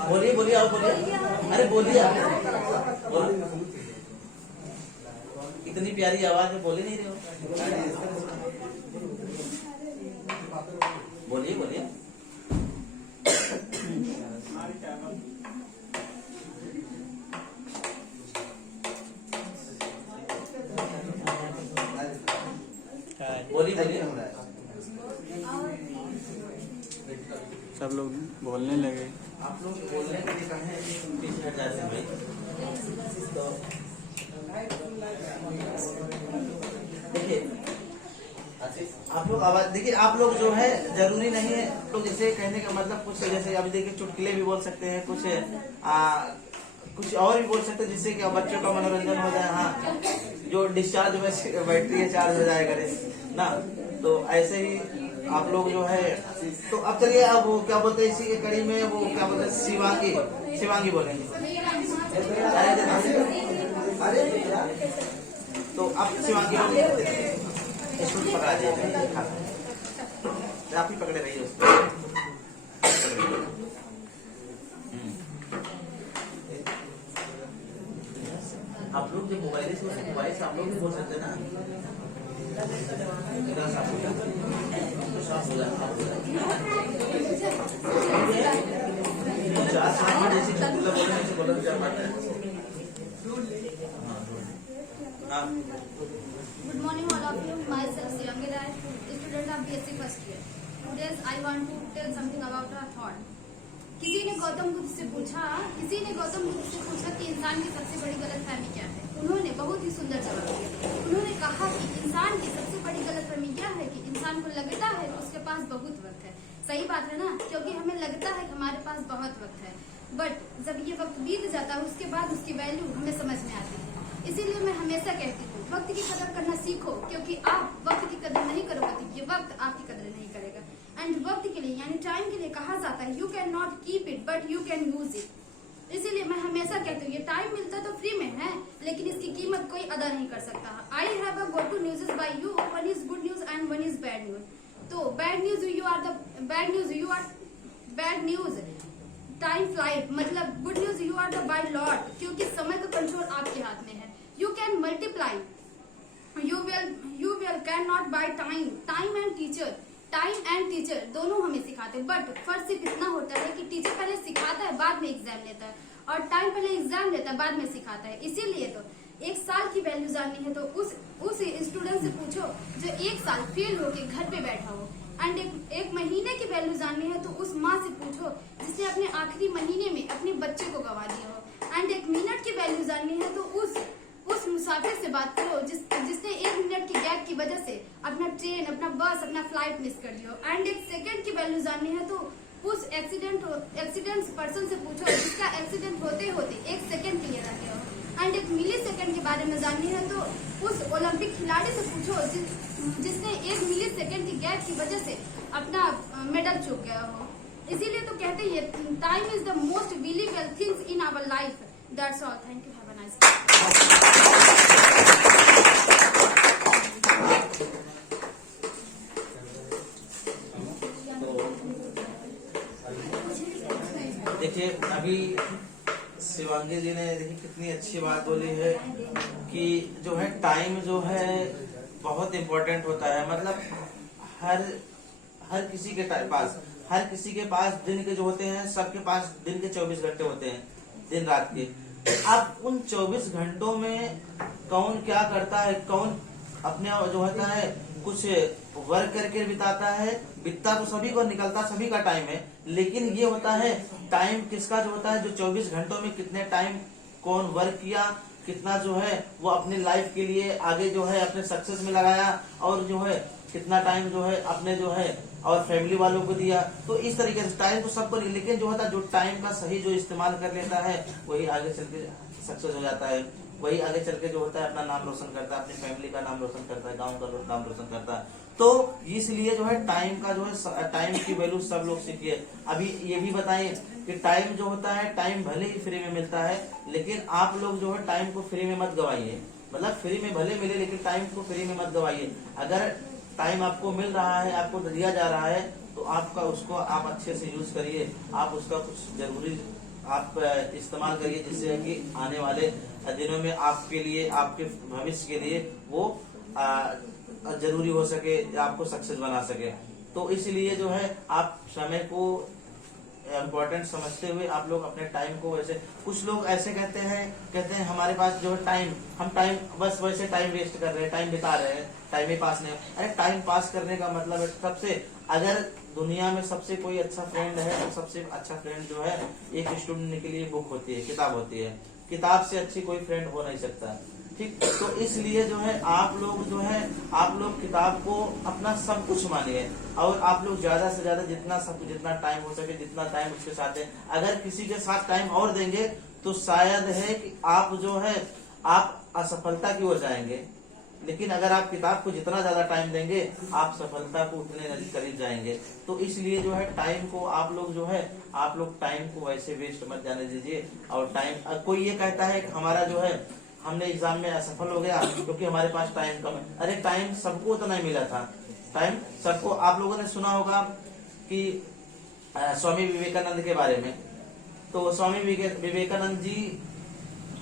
बोलिए बोलिए आप बोलिए, अरे बोलिए आप इतनी प्यारी आवाज में बोले नहीं रहे हो, बोलिए बोलिए। बोलिए बोलिए। सब लोग बोलने लगे। आप लोग बोलने के लिए कहें पीछे हट जाते हैं भाई। तो देखिए आप लोग आवाज देखिए, आप लोग जो है जरूरी नहीं है तो जैसे कहने का मतलब कुछ जैसे अभी देखिए चुटकुले भी बोल सकते हैं, कुछ और भी बोल सकते हैं जिससे कि बच्चों का मनोरंजन हो जाए। हाँ, जो डिस्चार्ज में बैटरी है चार्ज हो जाए करे ना, तो ऐसे ही आप लोग जो है। तो अब चलिए, अब वो क्या बोलते हैं इसी के कड़ी में, वो क्या बोलते हैं शिवांगी बोलेंगे। तो अब शिवांगी बोलेंगे, पकड़ा जाएगा, आप ही पकड़े रहिए उसको। आप लोग जो मोबाइल से आप लोग भी बोल सकते हैं ना। Good morning, all of you. Myself, Shivangi Rai, student of BSc first year. Today, I want to tell something about a thought. किसी ने गौतम बुद्ध से पूछा कि इंसान की सबसे बड़ी गलतफहमी क्या है। उन्होंने बहुत ही सुंदर जवाब दिया। उन्होंने कहा कि इंसान की सबसे बड़ी गलतफहमी क्या है कि इंसान को लगता है कि उसके पास बहुत वक्त है। सही बात है ना, क्योंकि हमें लगता है कि हमारे पास बहुत वक्त है, बट जब ये वक्त बीत जाता है उसके बाद उसकी वैल्यू हमें समझ में आती है। इसीलिए मैं हमेशा कहती हूँ, वक्त की कदर करना सीखो, क्योंकि आप वक्त की कदर नहीं करोगे तो ये वक्त आपकी कदर नहीं करेगा। एंड वक्त के लिए यानी टाइम के लिए कहा जाता है, you can not keep it but you can use it. इसीलिए मैं हमेशा कहती हूँ, ये टाइम मिलता तो फ्री में है, लेकिन इसकी कीमत कोई अदा नहीं कर सकता। I have a go two news by you, one is good news and one is bad news. तो बैड न्यूज टाइम फ्लाइट, मतलब good news you are the pilot, क्योंकि समय का कंट्रोल आपके हाथ में है। You can multiply, you will cannot buy time. Time and teacher दोनों हमें सिखाते हैं, बट फर्क सिर्फ इतना होता है कि टीचर पहले सिखाता है बाद में एग्जाम लेता है, और टाइम पहले एग्जाम लेता है बाद में सिखाता है। इसीलिए तो एक साल की वैल्यू जाननी है तो उस स्टूडेंट से पूछो जो एक साल फेल होके घर पे बैठा हो। एंड एक महीने की वैल्यू जाननी है तो उस माँ से पूछो जिसने अपने आखिरी महीने में अपने बच्चे को गंवा दिया हो। एंड एक मिनट की वैल्यू जाननी है तो उस मुसाफिर से बात करो जिसने 1 मिनट की गैप की वजह से अपना ट्रेन, अपना बस, अपना फ्लाइट मिस कर दिया। एंड एक सेकंड की वैल्यू जाननी है तो उस एक्सीडेंट पर्सन से पूछो जिसका एक्सीडेंट होते होते 1 सेकंड के लिए रह गया हो। एंड एक मिली सेकंड के बारे में जाननी है तो उस ओलंपिक खिलाड़ी से पूछो जिसने 1 मिली सेकंड की गैप की वजह से अपना मेडल चूक गया हो। इसीलिए तो कहते हैं time is the most valuable things in our life. That's all, thank you, have a nice day. देखिए, अभी शिवांगी जी ने देखिए कितनी अच्छी बात बोली है कि जो है टाइम जो है बहुत इम्पोर्टेंट होता है। मतलब हर किसी के पास दिन के जो होते हैं, सबके पास दिन के 24 घंटे होते हैं, दिन रात के। अब उन 24 घंटों में कौन क्या करता है, कौन अपने जो होता है कुछ वर्क करके बिताता है, बिकता तो सभी को, निकलता सभी का टाइम है, लेकिन ये होता है टाइम किसका जो होता है जो 24 घंटों में कितने टाइम कौन वर्क किया, कितना जो है वो अपनी लाइफ के लिए आगे जो है अपने सक्सेस में लगाया, और जो है कितना टाइम जो है अपने जो है और फैमिली वालों को दिया। तो इस तरीके से टाइम तो सबको नहीं, लेकिन जो होता है जो टाइम का सही जो इस्तेमाल कर लेता है वही आगे चल के सक्सेस हो जाता है, वही आगे चल के जो होता है अपना नाम रोशन करता है, अपनी फैमिली का नाम रोशन करता है, गांव का नाम रोशन करता है। तो इसलिए जो है टाइम का जो है टाइम की वैल्यू सब लोग सीखिए। अभी ये भी बताएं कि टाइम जो होता है, टाइम भले ही फ्री में मिलता है, लेकिन आप लोग जो है टाइम को फ्री में मत गवाइए। मतलब फ्री में भले मिले लेकिन टाइम को फ्री में मत गवाइए। अगर टाइम आपको मिल रहा है, आपको दिया जा रहा है, तो आपका उसको आप अच्छे से यूज करिए, आप उसका कुछ जरूरी आप इस्तेमाल करिए, जिससे कि आने वाले दिनों में आपके लिए, आपके भविष्य के लिए वो जरूरी हो सके, आपको सक्सेस बना सके। तो इसलिए जो है आप समय को इम्पोर्टेंट समझते हुए आप लोग अपने टाइम को, वैसे कुछ लोग ऐसे कहते हैं हमारे पास जो है टाइम, हम टाइम बस वैसे टाइम वेस्ट कर रहे हैं, टाइम बिता रहे हैं, टाइम ही पास नहीं। अरे टाइम पास करने का मतलब है सबसे, अगर दुनिया में सबसे कोई अच्छा फ्रेंड है तो सबसे अच्छा फ्रेंड जो है एक स्टूडेंट के लिए बुक होती है, किताब होती है। किताब से अच्छी कोई फ्रेंड हो नहीं सकता। ठीक, तो इसलिए जो है आप लोग किताब को अपना सब कुछ मानिए और आप लोग ज्यादा से ज्यादा जितना टाइम हो सके, जितना टाइम उसके साथ है। अगर किसी के साथ टाइम और देंगे तो शायद है कि आप असफलता की ओर जाएंगे, लेकिन अगर आप किताब को जितना ज्यादा टाइम देंगे आप सफलता को उतने करीब जाएंगे। तो इसलिए जो है टाइम को आप लोग टाइम को वैसे वेस्ट मत जाने दीजिए। और टाइम, कोई ये कहता है कि हमारा जो है हमने एग्जाम में असफल हो गया क्योंकि हमारे पास टाइम कम है। अरे टाइम सबको उतना ही मिला था, टाइम सबको। आप लोगों ने सुना होगा कि स्वामी विवेकानंद के बारे में। तो स्वामी विवेकानंद जी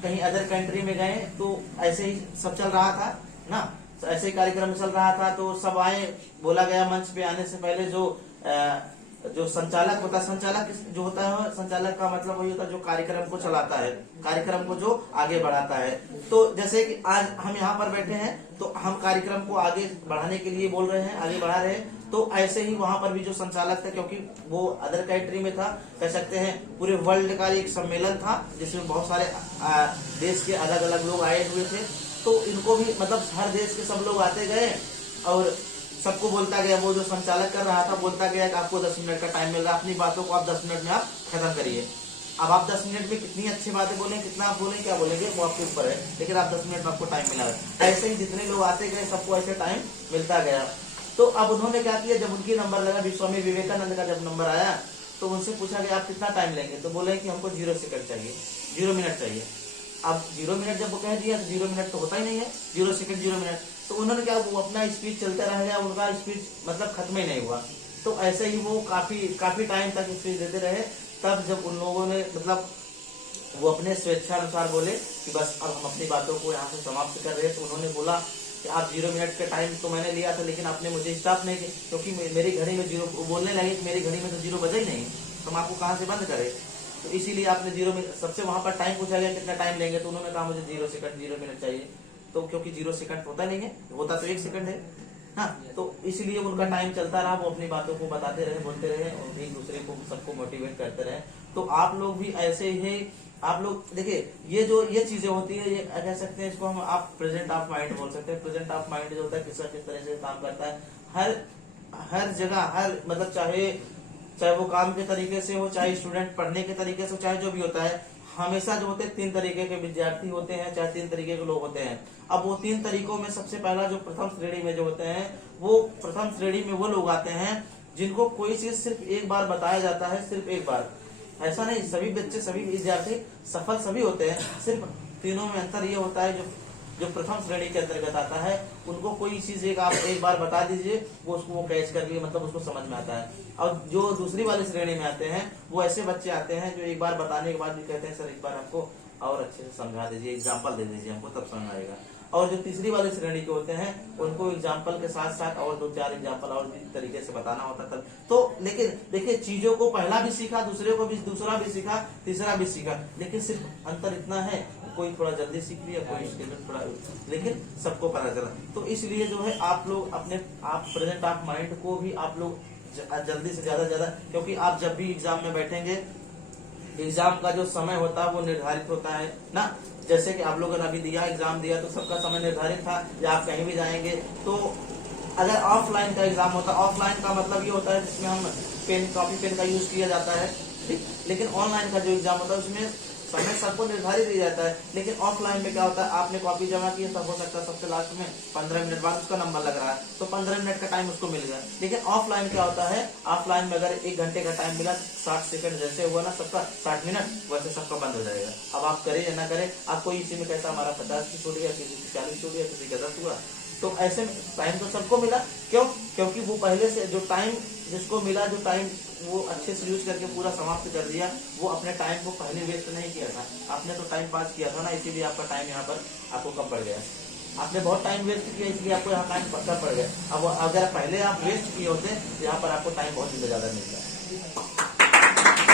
कहीं अदर कंट्री में गए तो ऐसे ही सब चल रहा था ना, ऐसे ही कार्यक्रम चल रहा था तो सब आए, बोला गया मंच पे आने से पहले जो संचालक होता है, संचालक का मतलब वही होता है जो कार्यक्रम को चलाता है, कार्यक्रम को जो आगे बढ़ाता है। तो जैसे कि आज हम यहाँ पर बैठे हैं तो हम कार्यक्रम को आगे बढ़ाने के लिए बोल रहे हैं, आगे बढ़ा रहे हैं। तो ऐसे ही वहां पर भी जो संचालक था, क्योंकि वो अदर कंट्री में था, कह सकते हैं पूरे वर्ल्ड का एक सम्मेलन था जिसमें बहुत सारे देश के अलग अलग लोग आए हुए थे। तो इनको भी मतलब हर देश के सब लोग आते गए और सबको बोलता गया, वो जो संचालक कर रहा था बोलता गया कि आपको 10 मिनट का टाइम मिल रहा है, अपनी बातों को आप 10 मिनट में आप खत्म करिए। अब आप 10 मिनट में कितनी अच्छी बातें बोलें, कितना आप बोलें, क्या बोलेंगे वो आपके ऊपर है, लेकिन आप 10 मिनट में आपको टाइम मिला है। ऐसे ही जितने लोग आते गए सबको ऐसे टाइम मिलता गया। तो अब उन्होंने क्या किया, जब उनकी नंबर लगा, स्वामी विवेकानंद का जब नंबर आया तो उनसे पूछा गया आप कितना टाइम लेंगे, तो बोले कि हमको 0 सेकंड चाहिए, 0 मिनट चाहिए। अब 0 मिनट जब वो कह दिया तो 0 मिनट तो होता ही नहीं है, 0 सेकंड 0 मिनट। तो उन्होंने क्या, वो अपना स्पीच चलता रह गया, उनका स्पीच मतलब खत्म ही नहीं हुआ। तो ऐसे ही वो काफी टाइम तक स्पीच देते रहे। तब जब उन लोगों ने मतलब वो अपने स्वेच्छानुसार बोले कि बस अब हम अपनी बातों को यहाँ से समाप्त कर रहे हैं, तो उन्होंने बोला कि आप 0 मिनट का टाइम तो मैंने लिया था, लेकिन आपने मुझे स्टॉप नहीं किया, क्योंकि मेरी घड़ी में 0 बोलने लगे कि मेरी घड़ी में तो 0 बजा ही नहीं, तो हम आपको कहाँ से बंद करें। तो इसीलिए आपने 0 मिनट, सबसे वहां पर टाइम पूछा गया कितना टाइम लेंगे, तो उन्होंने कहा मुझे 0 सेकंड 0 मिनट चाहिए। तो क्योंकि 0 सेकंड होता नहीं है, होता तो 1 सेकंड है हाँ, तो इसलिए उनका टाइम चलता रहा, वो अपनी बातों को बताते रहे, बोलते रहे और एक दूसरे को सबको मोटिवेट करते रहे। तो आप लोग भी ऐसे ही, आप लोग देखिए ये चीजें होती है, ये कह सकते हैं इसको हम आप प्रेजेंट ऑफ माइंड बोल सकते हैं। प्रेजेंट ऑफ माइंड जो होता है किस तरह से काम करता है, हर जगह, हर मतलब चाहे वो काम के तरीके से हो, चाहे स्टूडेंट पढ़ने के तरीके से, चाहे जो भी होता है, हमेशा जो होते हैं 3 तरीके के विद्यार्थी होते हैं, चाहे 3 तरीके के लोग होते हैं। अब वो 3 तरीकों में सबसे पहला जो प्रथम श्रेणी में जो होते हैं, वो प्रथम श्रेणी में वो लोग आते हैं जिनको कोई चीज सिर्फ एक बार बताया जाता है, सिर्फ एक बार। ऐसा नहीं, सभी बच्चे, सभी विद्यार्थी सफल सभी होते हैं, सिर्फ तीनों में अंतर ये होता है जो प्रथम श्रेणी के अंतर्गत आता है, उनको कोई चीज आप एक बार बता दीजिए, वो उसको कैच कर लिए, मतलब उसको समझ में आता है। और जो दूसरी वाली श्रेणी में आते हैं, वो ऐसे बच्चे आते हैं जो एक बार बताने के बाद भी कहते हैं सर एक बार हमको और अच्छे से समझा दीजिए, एग्जाम्पल दे दीजिए हमको, तब समझ आएगा। और जो तीसरी वाली श्रेणी के होते हैं, उनको एग्जाम्पल के साथ साथ और 2-4 एग्जाम्पल और भी तरीके से बताना होता था। तो लेकिन देखिए, चीजों को पहला भी सीखा, दूसरा भी सीखा, तीसरा भी सीखा, लेकिन सिर्फ अंतर इतना है, कोई थोड़ा जल्दी सीख लिया, कोई इसके लिए थोड़ा, लेकिन सबको पता चला। तो इसलिए जो है आप लोग आप प्रेजेंट ऑफ माइंड को भी आप लोग जल्दी से ज्यादा, क्योंकि आप जब भी एग्जाम में बैठेंगे, एग्जाम का जो समय होता है वो निर्धारित होता है ना। जैसे कि आप लोगों ने अभी एग्जाम दिया तो सबका समय निर्धारित था, या आप कहीं भी जाएंगे तो अगर ऑफलाइन का एग्जाम होता, ऑफलाइन का मतलब ये होता है जिसमें हम कॉपी पेन का यूज किया जाता है, ठीक। लेकिन ऑनलाइन का जो एग्जाम होता है उसमें समय सबको निर्धारित दिया जाता है। लेकिन ऑफलाइन में क्या होता है, आपने कॉपी जमा की, तब हो सकता है सबसे लास्ट में 15 मिनट बाद उसका नंबर लग रहा है, तो 15 मिनट का टाइम उसको मिल गया। लेकिन ऑफलाइन क्या होता है, ऑफलाइन में अगर 1 घंटे का टाइम मिला, 60 सेकंड जैसे हुआ ना सबका, 60 मिनट, वैसे सबका बंद हो जाएगा। अब आप करें या ना करें, आप कोई इसी में कहता हमारा 50 की छूट गया, किसी की 40 छूट गया, किसी का 10 हुआ। तो ऐसे में टाइम तो सबको मिला, क्योंकि वो पहले से जो टाइम जिसको मिला, जो टाइम वो अच्छे से यूज करके पूरा समाप्त कर दिया, वो अपने टाइम को पहले वेस्ट नहीं किया था, आपने तो टाइम पास किया था ना, इसीलिए आपका टाइम यहाँ पर आपको कम पड़ गया। आपने बहुत टाइम वेस्ट किया, इसलिए आपको यहाँ टाइम कम पड़ गया। अब अगर पहले आप वेस्ट किए होते, यहाँ पर आपको टाइम बहुत ज्यादा मिलता है।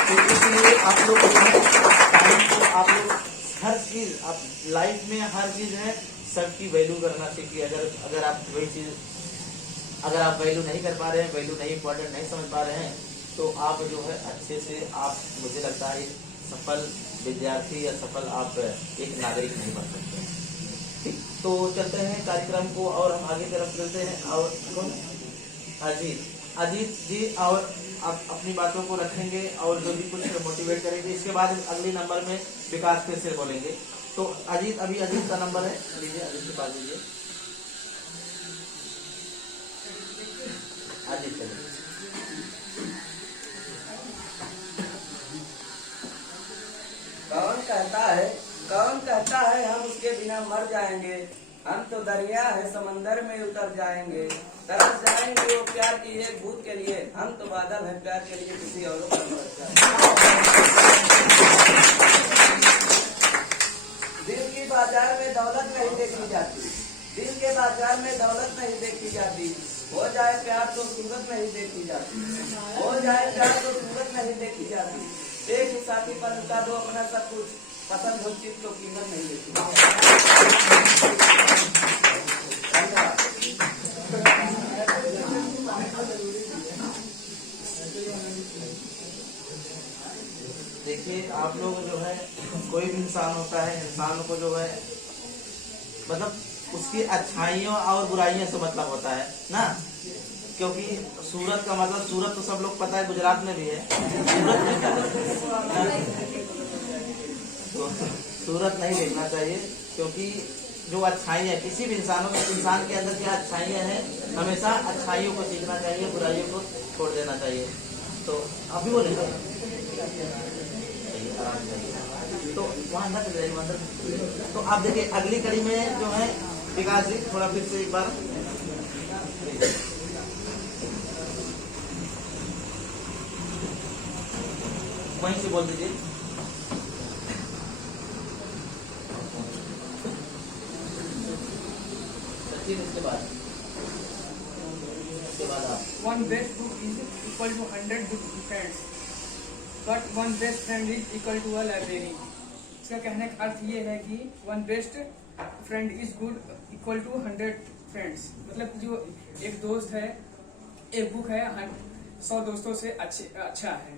तो इसलिए आप लोग टाइम को, आप लोग हर चीज, आप लाइफ में हर चीज है, सबकी वैल्यू करना सीखिए। अगर आप वही चीज अगर आप वैल्यू नहीं कर पा रहे हैं, वैल्यू नहीं इम्पोर्टेंट नहीं समझ पा रहे हैं, तो आप जो है अच्छे से आप, मुझे लगता है एक सफल विद्यार्थी या सफल आप एक नागरिक नहीं बन सकते। ठीक, तो चलते हैं कार्यक्रम को और हम आगे तरफ चलते हैं। और कौन? अजीत जी, और आप अपनी बातों को रखेंगे और जो भी कुछ मोटिवेट करेंगे। इसके बाद अगले नंबर में विकास फिर से बोलेंगे। तो अजीत, अभी अजीत का नंबर है, लीजिए अजीत के पास लीजिए। अजीत चलिए। कौन कहता है हम उसके बिना मर जाएंगे। हम तो दरिया है समंदर में उतर जाएंगे। तरस जाएंगे वो प्यार की एक बूंद के लिए। हम तो बादल है प्यार के लिए किसी और पर बरस जाएंगे। दिल की बाजार में दौलत नहीं देखी जाती। दिल के बाजार में दौलत नहीं देखी जाती। हो जाए प्यार तो सूरत नहीं देखी जाती। हो जाए प्यार तो सूरत नहीं देखी जाती। एक ही साथी पर लुटा दो अपना सब कुछ। पसंद हो चीज तो कीमत नहीं देखी। देखिए, आप लोग जो है, कोई भी इंसान होता है, इंसान को जो है मतलब उसकी अच्छाइयों और बुराइयों से मतलब होता है ना। क्योंकि सूरत का मतलब, सूरत तो सब लोग पता है, गुजरात में भी है। सूरत में क्या है? तो सूरत नहीं देखना चाहिए, क्योंकि जो अच्छाई है किसी भी इंसान के अंदर क्या अच्छाइयाँ हैं, हमेशा अच्छाइयों को सीखना चाहिए, बुराइयों को छोड़ देना चाहिए। तो अभी बोले तो वहाँ अंदर चले जाइए, अंदर। तो आप देखिए अगली कड़ी में जो है विकास जी, थोड़ा फिर से एक बार वहीं से बोल दीजिए। इसके बाद आप One best book is equal to 100 good friends, but one best friend is equal to a library. इसका कहने का अर्थ ये है कि one best friend is good equal to 100 friends। मतलब जो एक दोस्त है, एक बुक है 100 दोस्तों से अच्छा है।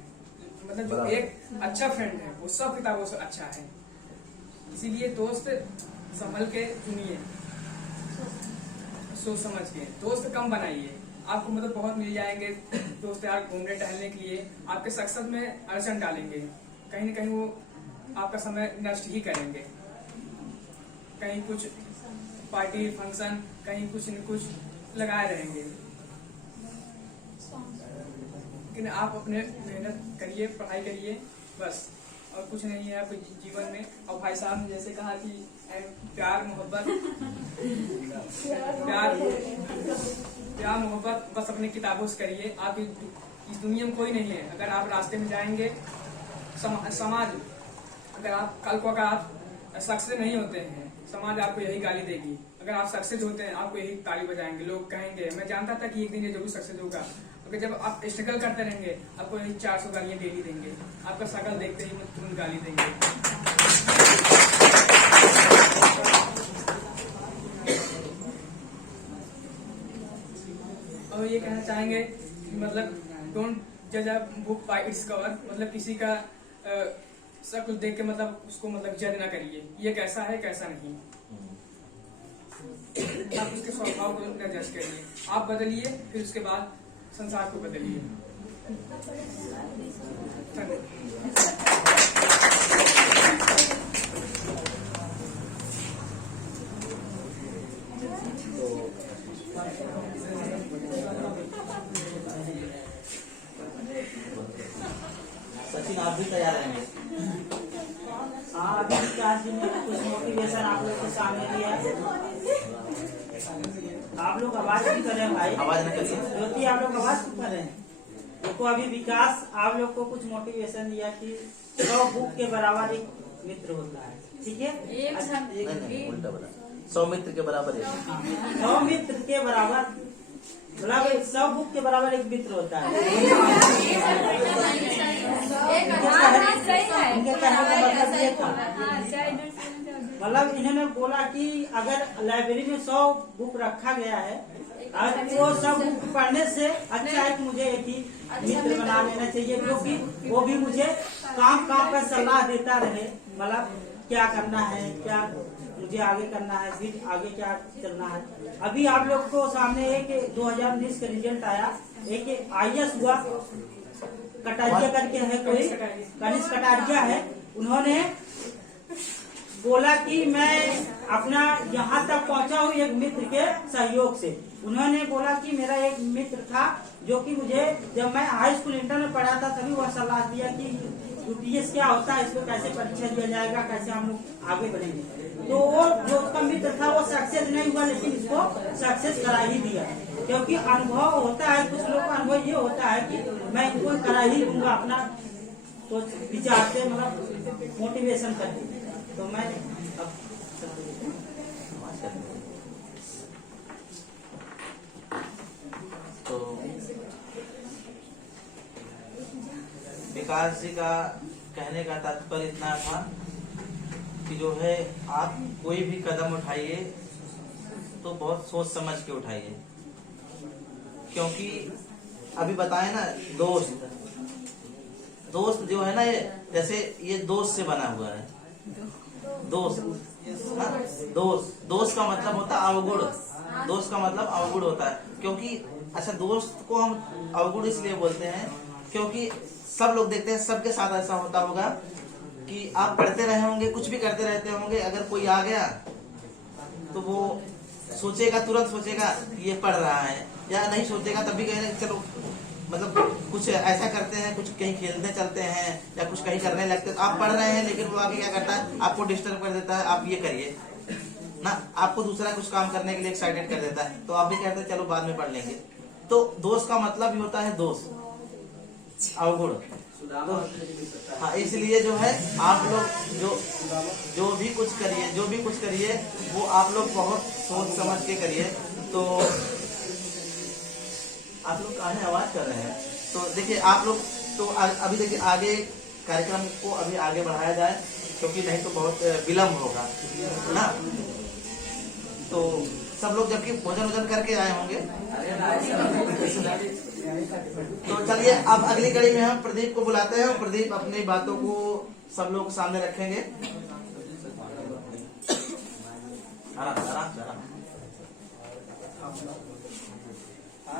मतलब जो एक अच्छा फ्रेंड है वो 100 किताबों से अच्छा है। इसीलिए दोस्त संभल के चुनिए, सोच समझ के। दोस्त कम बनाइए, आपको मतलब बहुत मिल जाएंगे दोस्त यार घूमने टहलने के लिए। आपके सक्सेस में अड़चन डालेंगे, कहीं न कहीं वो आपका समय नष्ट ही करेंगे। कहीं कुछ पार्टी फंक्शन, कहीं कुछ न कुछ लगाए रहेंगे। लेकिन आप अपने मेहनत करिए, पढ़ाई करिए, बस, और कुछ नहीं है आपके जीवन में। और भाई साहब ने जैसे कहा कि प्यार मोहब्बत बस अपनी किताबों से करिए। आप इस दुनिया में कोई नहीं है। अगर आप रास्ते में जाएंगे, समाज, अगर आप कल को अगर आप सक्सेस नहीं होते हैं, समाज आपको यही गाली देगी। अगर आप सक्सेस होते हैं, आपको यही ताली बजाएंगे, लोग कहेंगे मैं जानता था कि एक दिन ये जरूर सक्सेस होगा। अगर जब आप स्ट्रगल करते रहेंगे, आपको यही 400 गालियां डेली देंगे। आपका शकल देखते ही तुरंत गाली देंगे। और ये कहना चाहेंगे कि मतलब डोंट जज a book by its cover. मतलब किसी का शक्ल देख के मतलब उसको मतलब जज ना करिए, ये कैसा है कैसा नहीं। आप उसके स्वभाव को न जज करिए, आप बदलिए, फिर उसके बाद संसार को बदलिए। सचिन, आप भी तैयार रहेंगे? हाँ, अभी विकास जी ने कुछ मोटिवेशन आप लोग के सामने दिया है। आप लोग आवाज भी कर रहे हैं भाई, आवाज न करिए। ज्योति आप लोग आवाज भी कर रहे हैं। देखो अभी विकास आप लोग को कुछ मोटिवेशन दिया कि 100 बुक के बराबर एक मित्र होता है। ठीक है, नहीं, उल्टा बोला। 100 मित्र के बराबर है। 100 मित्र के बराबर, मतलब 100 बुक के बराबर एक मित्र होता है। इनके कहने का मतलब ये था, मतलब इन्होंने बोला कि अगर लाइब्रेरी में 100 बुक रखा गया है और वो सब बुक पढ़ने से अच्छा है कि मुझे एक ही मित्र बना लेना चाहिए, क्योंकि वो भी मुझे काम पर सलाह देता रहे, मतलब क्या करना है, क्या मुझे आगे करना है, फिर आगे क्या चलना है। अभी आप लोग को सामने एक 2019 का रिजल्ट आया, एक IAS हुआ, कटारिया करके है कोई, कनिष्क कटारिया है। उन्होंने बोला कि मैं अपना यहाँ तक पहुँचा हूँ एक मित्र के सहयोग से। उन्होंने बोला कि मेरा एक मित्र था जो कि मुझे जब मैं हाई स्कूल इंटर में पढ़ा था तभी वह सलाह दिया कि UPS क्या होता है, इसको कैसे परीक्षा दिया जाएगा, कैसे हम लोग आगे बढ़ेंगे। तो वो जो उसका मित्र था वो सक्सेस नहीं हुआ, लेकिन इसको सक्सेस करा ही दिया, क्योंकि अनुभव होता है। कुछ लोग का अनुभव ये होता है कि मैं इनको करा ही दूंगा, अपना सोच विचार से, मतलब मोटिवेशन करके। तो मैं अब तो विकास जी का कहने का तात्पर्य इतना था कि जो है आप कोई भी कदम उठाइए तो बहुत सोच समझ के उठाइए, क्योंकि अभी बताए ना दोस्त जो है ना, ये जैसे ये दोस्त से बना हुआ है। दोस्त का मतलब होता है अवगुण, दोस्त का मतलब अवगुण होता है। क्योंकि अच्छा, दोस्त को हम अवगुण इसलिए बोलते हैं क्योंकि सब लोग देखते हैं, सबके साथ ऐसा होता होगा कि आप पढ़ते रहे होंगे, कुछ भी करते रहते होंगे, अगर कोई आ गया तो वो सोचेगा, तुरंत सोचेगा ये पढ़ रहा है, या नहीं सोचेगा तब भी कहेगा चलो, मतलब कुछ ऐसा करते हैं, कुछ कहीं खेलने चलते हैं या कुछ कहीं करने लगते हैं। आप पढ़ रहे हैं लेकिन वो आगे क्या करता है, आपको डिस्टर्ब कर देता है, आप ये करिए ना, आपको दूसरा कुछ काम करने के लिए एक्साइटेड कर देता है, तो आप भी कहते हैं चलो बाद में पढ़ लेंगे। तो दोस्त का मतलब ही होता है दोस्त, अवगुण। तो हाँ, इसलिए जो है आप लोग जो भी कुछ करिए वो आप लोग बहुत सोच समझ के करिए। तो आप लोग काहे आवाज कर रहे हैं? तो देखिए आप लोग, तो अभी देखिए आगे कार्यक्रम को अभी आगे बढ़ाया जाए, क्योंकि नहीं तो बहुत विलम्ब होगा ना। तो सब लोग जबकि भोजन करके आए होंगे, तो चलिए अब अगली कड़ी में हम प्रदीप को बुलाते हैं और प्रदीप अपनी बातों को सब लोग सामने रखेंगे। आराम।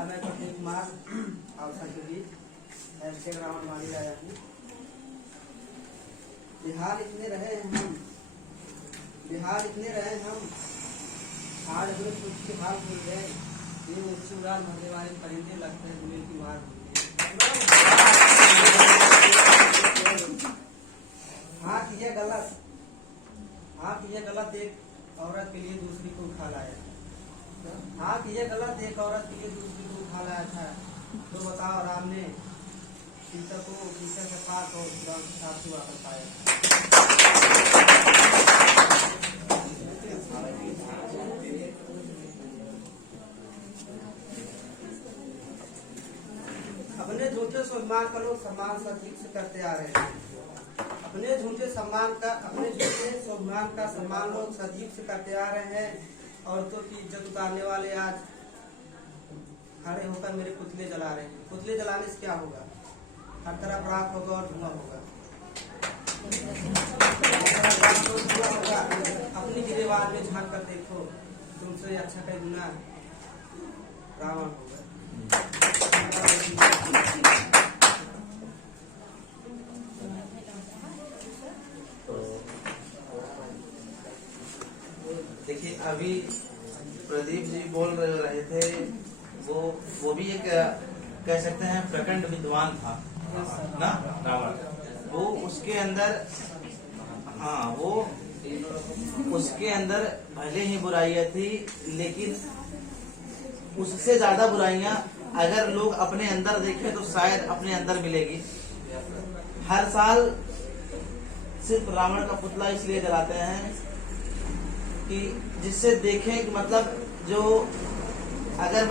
मैं प्रदीप कुमार आप सबके बीच ऐसे ग्राउंड मानी आया हूँ। बिहार इतने रहे हम, आज अपने खुद के हाल भूल गए, ये ऊंची उड़ान भरने वाले परिंदे लगते हैं दुनिया की मार। हाँ ये गलत एक औरत के लिए दूसरी को उठा लाया। हाँ ये गलत एक औरत के लिए दूसरी को उठा लाया था। तो बताओ राम ने सीता को सीता के पास और राम के साथ वापस आया। अपने झूठे सम्मान का लोग सम्मान सदीक से करते आ रहे हैं। अपने झूठे सम्मान का सम्मान लोग सदीक से करते आ रहे हैं। औरतों की इज्जत उतारने वाले आज खड़े होकर मेरे पुतले जला रहे हैं। पुतले जलाने से क्या होगा? हर तरफ राख होगा और धुआं होगा। अपनी गिरेबान में झांक कर देखो, तुमसे अच्छा कई गुना रावण होगा। देखिए अभी प्रदीप जी बोल रहे थे, वो भी एक कह सकते हैं प्रखंड विद्वान था ना रावण। वो उसके अंदर, हाँ वो उसके अंदर भले ही बुराइयां थी, लेकिन उससे ज्यादा बुराइयां अगर लोग अपने अंदर देखें तो शायद अपने अंदर मिलेगी। हर साल सिर्फ रावण का पुतला इसलिए जलाते हैं कि जिससे देखें कि मतलब जो अगर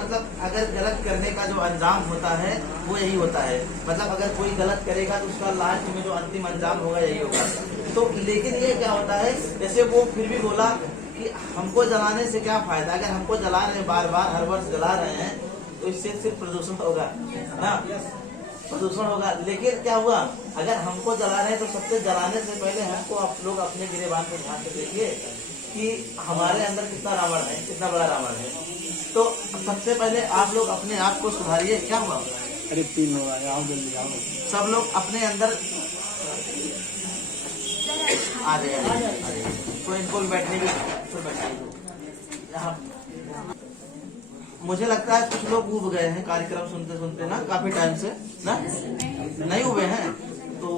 गलत करने का जो अंजाम होता है वो यही होता है। मतलब अगर कोई गलत करेगा तो उसका लास्ट में जो अंतिम अंजाम होगा यही होगा। तो लेकिन ये क्या होता है, जैसे वो फिर भी बोला कि हमको जलाने से क्या फायदा, अगर हमको जला रहे हैं बार बार हर वर्ष जला रहे हैं तो इससे सिर्फ प्रदूषण होगा ना, प्रदूषण होगा। लेकिन क्या हुआ, अगर हमको जला रहे हैं तो सबसे जलाने से पहले हमको आप लोग अपने गिरेबान को ध्यान से देखिए कि हमारे अंदर कितना रावण है, कितना बड़ा रावण है। तो सबसे पहले आप लोग अपने आप को सुधारिए। क्या हुआ, अरे 3 होगा, आओ जल्दी आओ। सब लोग अपने अंदर आ जाए, तो इनको भी बैठने भी यहाँ। मुझे लगता है कुछ लोग उब गए हैं कार्यक्रम सुनते सुनते ना, काफी टाइम से ना नहीं उबे हैं, तो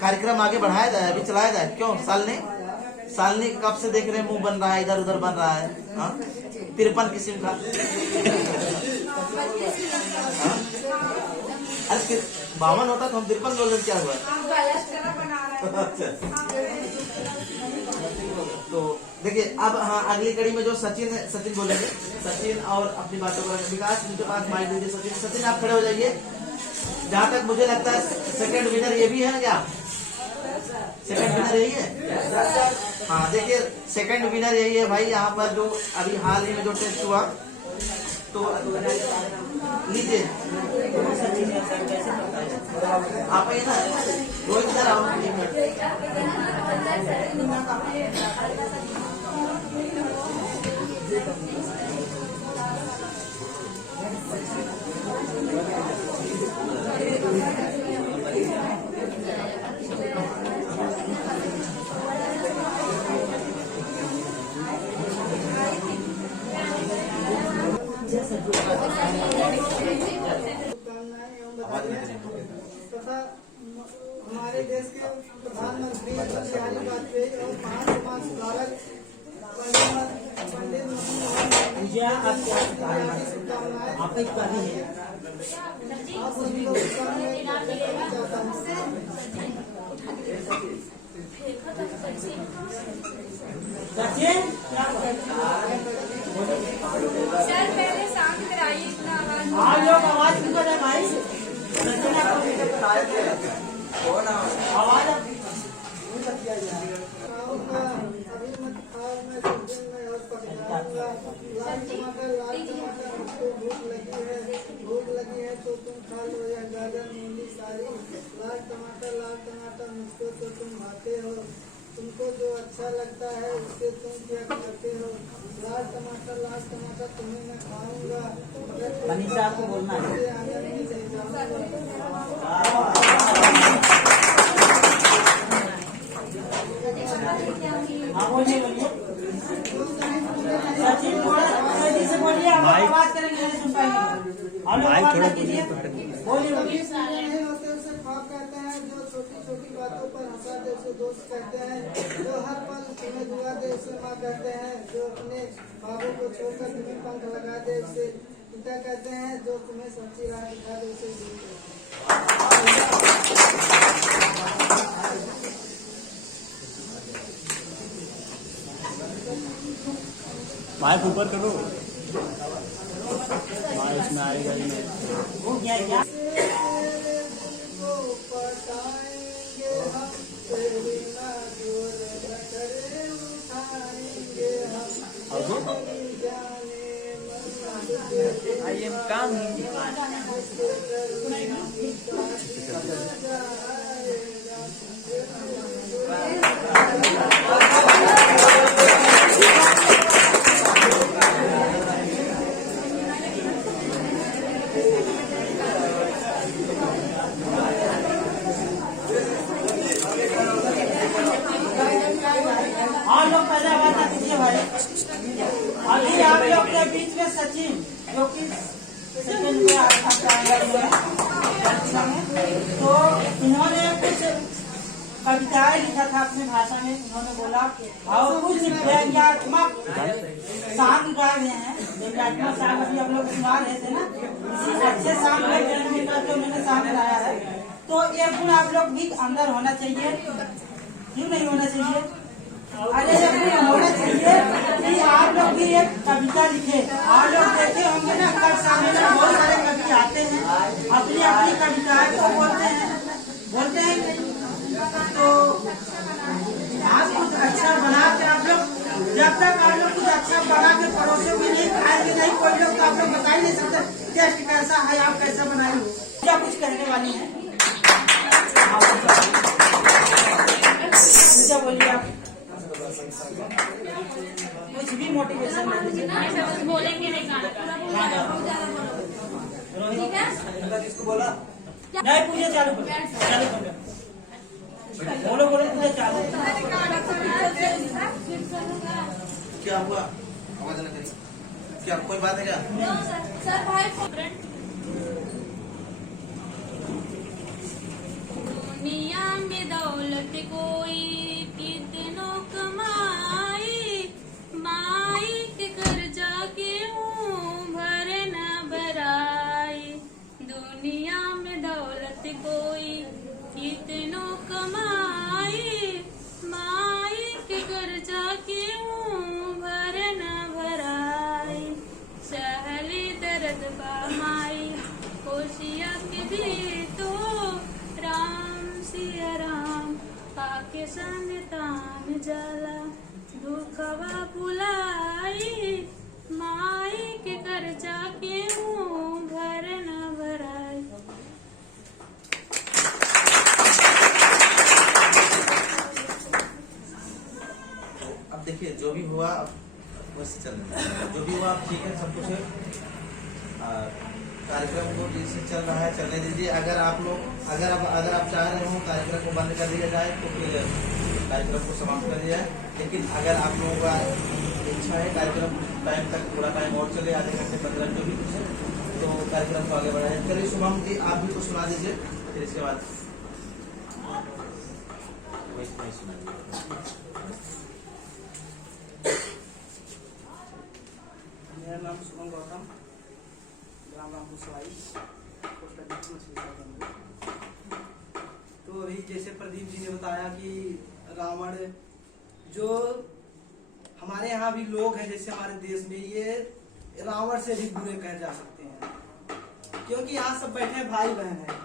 कार्यक्रम आगे बढ़ाया जाए, अभी चलाया जाए। क्यों, सालनी कब से देख रहे हैं, मुंह बन रहा है, इधर उधर बन रहा है, 53 किस्म का। अरे 52 होता तो हम 53 बोल रहे, क्या हुआ। तो देखिए अब हाँ, अगली कड़ी में जो सचिन है, सचिन बोलेंगे, सचिन और अपनी बातों को विकास, उनके पास माइक दीजिए। सचिन आप खड़े हो जाइए। जहाँ तक मुझे लगता है सेकंड विनर ये भी है, क्या सेकंड विनर यही है? हाँ देखिए, सेकंड विनर यही है भाई। यहाँ पर जो अभी हाल ही में जो टेस्ट हुआ, तो लीजिए आप ये ना रोहित इधर आओ। तथा हमारे देश के प्रधानमंत्री अटल बिहारी वाजपेयी और महान समाज सुधारक पंडित पूजा आपकी शुभकामनाएं। आप ही करनी है। आप सभी को शुभकामनाएं चाहता हूँ। सचिन क्या सर पहले शांत कराइए, इतना आवाज आप लोग आवाज क्यों कर रहे हैं भाई? सचिन आवाज अभी मत खाओ, मैं सब्जी में और पकाऊंगा। लाल टमाटर मुझको भूख लगी है तो तुम खा लो, या गाजर मूली सारी। लाल टमाटर मुझको तो तुम खाते हो, तुमको जो अच्छा लगता है उससे तुम क्या करते हो। लाल टमाटर तुम्हें मैं खाऊंगा, मनीषा आपको बोलना है। आंगन में ले जाऊंगा। हाँ बोलिए सचिन, थोड़ा तेजी से बोलिए, आप आवाज करेंगे नहीं सुन पाएंगे। आप थोड़ा कीजिए, बोलिए। नहीं होते उसे ख्वाब कहते हैं, जो छोटी छोटी बातों पर हंसा दे उसे दोस्त कहते हैं, जो हर पल तुम्हें दुआ दे उसे माँ कहते हैं, जो अपने ख्वाबों को छोड़कर तुम्हें पंख लगा दे उसे पिता कहते हैं, जो तुम्हें सच्ची राह दिखा दे उसे गुरु कहते हैं। माइक ऊपर करो, माइक में आएगा ही नहीं। हो गया क्या? को पटाएंगे हम, तेरी नाजुर नखरे उठाएंगे हम। आई एम काम और लोग पहले आवाज ना दीजिए भाई। अभी आप लोग के बीच में सचिन, जो कि सेकंड में तो इन्होंने कुछ कविताएं लिखा था अपनी भाषा में। उन्होंने बोला और कुछ व्यंग्यात्मक सांग गा रहे हैं। व्यंग्यात्मक सांग अभी हम लोग सुना रहे थे ना, इसी अच्छे सांग करके उन्होंने सांग गाया है। तो ये गुण आप लोग भी अंदर होना चाहिए, क्यों नहीं होना चाहिए? अरे ये गुण होना चाहिए कि आप लोग भी एक कविता लिखे। आप लोग देखे होंगे ना, कल सामने में बहुत सारे कवि आते हैं, अपनी अपनी कविताएं को बोलते हैं तो आप कुछ अच्छा बना के आप लोग, जब तक आप लोग कुछ अच्छा बना के परोसोगे नहीं, खाएंगे नहीं कोई लोग, तो आप लोग बता ही नहीं सकते टेस्ट कैसा है, आप कैसा बनाए हो। क्या कुछ कहने वाली है, क्या बोलिए आप? कुछ भी मोटिवेशन नहीं बोलेंगे नहीं ठीक है। किसको बोला? नहीं, पूजा चालू करो, बोलो बोलो, पूजा चालू। क्या हुआ? आवाज नहीं करी। क्या कोई बात है क्या? सर भाई दुनिया में दौलत कोई कितनों कमाई, माई के कर्जा के भर न भराई। दुनिया में दौलत कोई कितनों कमाई, माई के कर्जा के भर न भराई। सहली दर्द बामाई खुशिया के दी तो राम सिया राम, पाके संग तान जाला दुखवा बुलाई। माई के कर्जा के घर न भराई। अब देखिए जो भी हुआ बस चल रहा है, जो भी हुआ ठीक है, सब कुछ है। कार्यक्रम को जिससे चल रहा है चलने दीजिए। अगर आप चाह रहे हो कार्यक्रम को बंद कर दिया जाए तो फिर कार्यक्रम को समाप्त कर दिया जाए। लेकिन अगर आप लोगों का इच्छा है कार्यक्रम टाइम तक, पूरा टाइम और चले, आधे घंटे 15 जो भी कुछ है, तो कार्यक्रम को आगे बढ़ाए। चलिए शुभम जी आप भी कुछ सुना दीजिए, फिर इसके बाद मेरा नाम शुभम गौतम, ग्राम रामपुर सवाई, पोस्ट अध्यक्ष मछली। तो अभी जैसे प्रदीप जी ने बताया कि रावण, जो हमारे यहाँ भी लोग हैं जैसे हमारे देश में, ये रावण से भी बुरे कहे जा सकते हैं, क्योंकि यहाँ सब बैठे भाई बहन हैं।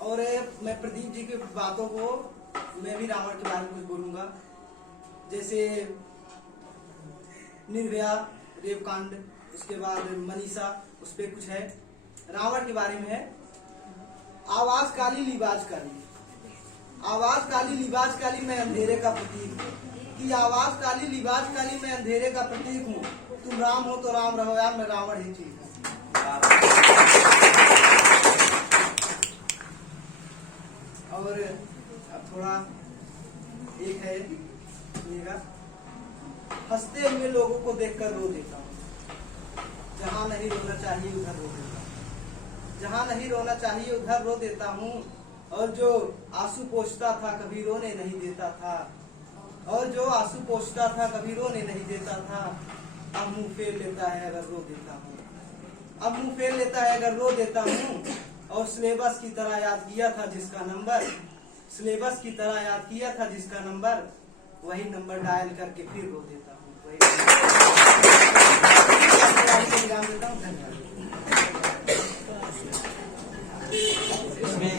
और मैं प्रदीप जी की बातों को, मैं भी रावण के बारे में कुछ बोलूंगा। जैसे निर्भया रेप कांड, उसके बाद मनीषा, उस पे कुछ है। रावण के बारे में है, आवाज काली लिबाज काली, आवाज काली लिबाज काली मैं अंधेरे का प्रतीक हूँ, कि आवाज काली लिबाज काली मैं अंधेरे का प्रतीक हूँ। तुम राम हो तो राम रहो यार, मैं रावण ही ठीक हूँ। और अब थोड़ा एक है मेरा, हंसते हुए लोगों को देखकर रो देता हूँ, जहाँ नहीं रोना चाहिए उधर रो देता हूँ, जहाँ नहीं रोना चाहिए उधर रो देता हूँ। और जो आंसू पोंछता था कभी रोने नहीं देता था, और जो आंसू पोंछता था कभी रोने नहीं देता था, अब मुंह फेर लेता है अगर रो देता हूँ, अब मुंह फेर लेता है अगर रो देता हूँ। और सिलेबस की तरह याद किया था जिसका नंबर, सिलेबस की तरह याद किया था जिसका नंबर, वही नंबर डायल करके फिर रो देता हूँ। इसमें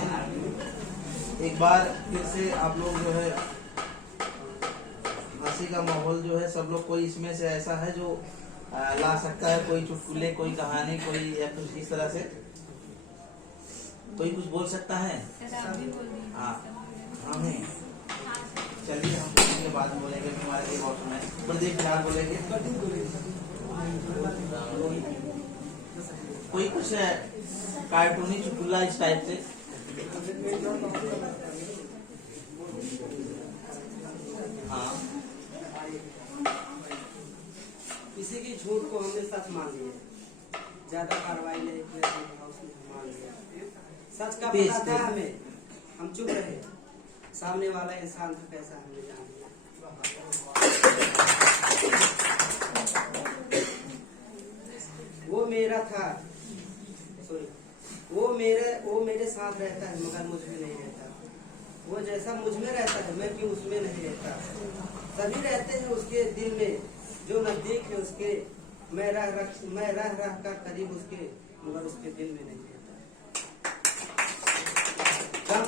एक बार फिर से आप लोग जो है हंसी का माहौल जो है, सब लोग, कोई इसमें से ऐसा है जो ला सकता है, कोई चुटकुले, कोई कहानी, कोई या कुछ इस तरह से कोई कुछ बोल सकता है। हाँ हमें चलिए हम उसके बाद बोलेंगे, हमारे एक ऑप्शन है प्रदीप फिलहाल बोलेंगे। कोई कुछ कार्टूनी चुटकुला इस टाइप से। हाँ, किसी की झूठ को हमने सच मान लिया, ज्यादा कार्रवाई नहीं किया, मान लिया। सच का पता था हमें, हम चुप रहे, सामने वाला इंसान था कैसा हमने जान लिया। वो मेरा था, सॉरी, वो मेरे साथ रहता है मगर मुझ में नहीं रहता, वो जैसा मुझ में रहता है मैं क्यों उसमें नहीं रहता। सभी रहते हैं उसके दिल में, जो नजदीक है उसके, मैं रह कर करीब उसके, मगर उसके दिल में नहीं रहता।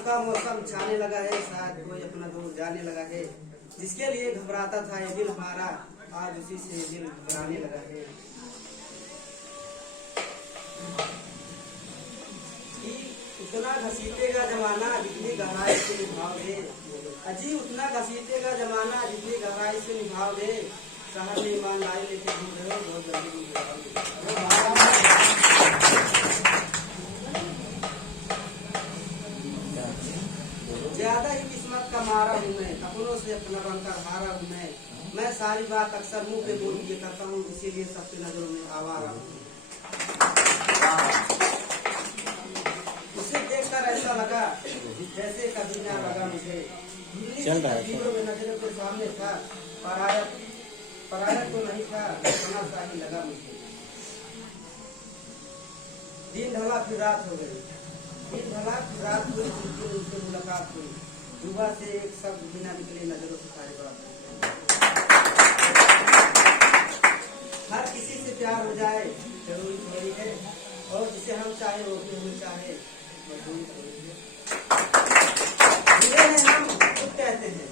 का मौसम छाने लगा है, शायद कोई अपना दूर जाने लगा है। जिसके लिए घबराता था ये दिल हमारा, आज उसी से दिल घबराने लगा है। कि उतना घसीटेगा जमाना जितनी गहराई से निभाओगे, अजी उतना घसीटेगा जमाना जितनी गहराई से निभाओगे। शहर में ईमानदारी लेके घूम रहे हो, बहुत जल्दी घूम जाओगे। ज्यादा ही किस्मत का मारा हूँ मैं, अपनों से अपना बनकर हारा हूँ मैं सारी बात अक्सर मुंह पे बोल दिया करता हूँ, इसीलिए सबकी नजरों में आवारा हूँ। उसे देखकर ऐसा लगा जैसे कभी ना लगा मुझे, तस्वीरों में नजरों के सामने था, पराया तो नहीं था, अपना सा ही लगा मुझे। दिन ढला फिर रात हो गई, दिन ढला फिर रात हुई, उनसे मुलाकात हुई, युवा से एक शब्द बिना निकले नजरों से सारी बात। हर किसी से प्यार हो जाए जरूरी थोड़ी है, और जिसे हम चाहे वो भी हमें चाहे मजबूरी थोड़ी है। बुरे हैं हम खुद कहते हैं,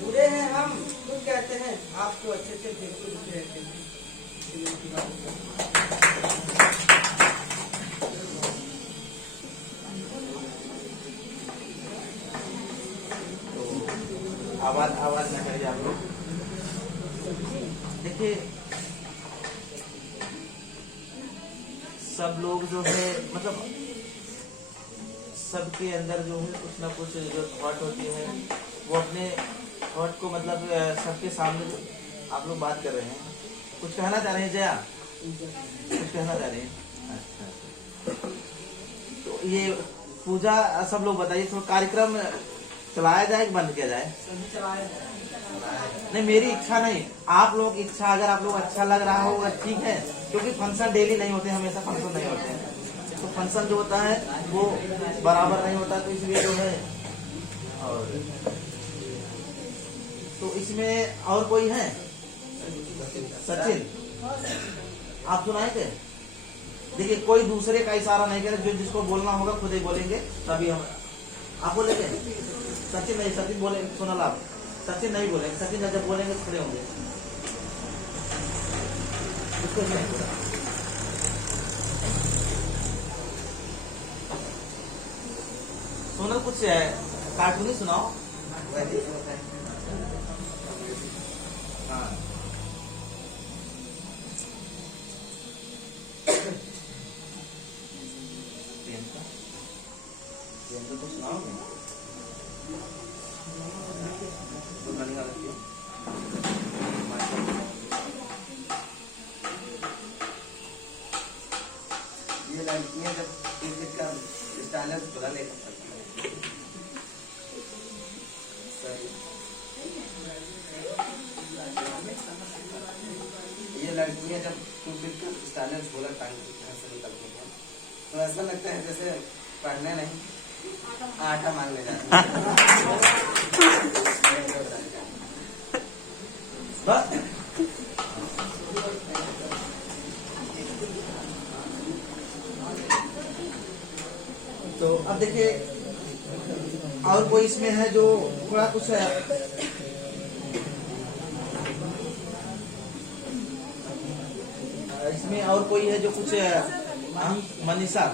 बुरे हैं हम खुद कहते हैं, आपको अच्छे से बिल्कुल कहते हैं। आवाज ना करिए आप लोग। देखिए सब लोग जो है मतलब सबके अंदर जो है कुछ ना कुछ जो थॉट होती है वो अपने थॉट को मतलब सबके सामने जो आप लोग बात कर रहे हैं, कुछ कहना चाह रहे हैं जया, कुछ कहना चाह रहे हैं। अच्छा तो ये पूजा सब लोग बताइए, थोड़ा कार्यक्रम चलाया जाए कि बंद किया जाए? नहीं मेरी इच्छा नहीं, आप लोग इच्छा, अगर आप लोग अच्छा लग रहा होगा ठीक है, क्योंकि फंक्शन डेली नहीं होते, हमेशा फंक्शन नहीं होते हैं, तो फंक्शन जो होता है वो बराबर नहीं होता, तो इसलिए जो है। और तो इसमें और कोई है? सचिन आप सुनाएंगे? देखिए कोई दूसरे का इशारा नहीं करे, जो जिसको बोलना होगा खुद ही बोलेंगे, तभी हम आप बोलेंगे। सचिन नहीं, सचिन बोले, सुनल आप, सचिन नहीं बोलेंगे, सचिन जब बोलेंगे खड़े होंगे। सोनल कुछ कार्टून सुनाओ। हाँ तो कुछ सुनाओगे? ये लड़कियां जब क्रिकेट का स्टैंडर्ड बुला लेकर ये लड़कियां जब क्रिकेट का स्टैंडर्ड बोला टाइम से निकलती हैं तो ऐसा लगता है जैसे पढ़ने नहीं आटा मांगने जाते बस। तो अब देखिए और कोई इसमें है जो थोड़ा कुछ है? इसमें और कोई है जो कुछ मनीषा?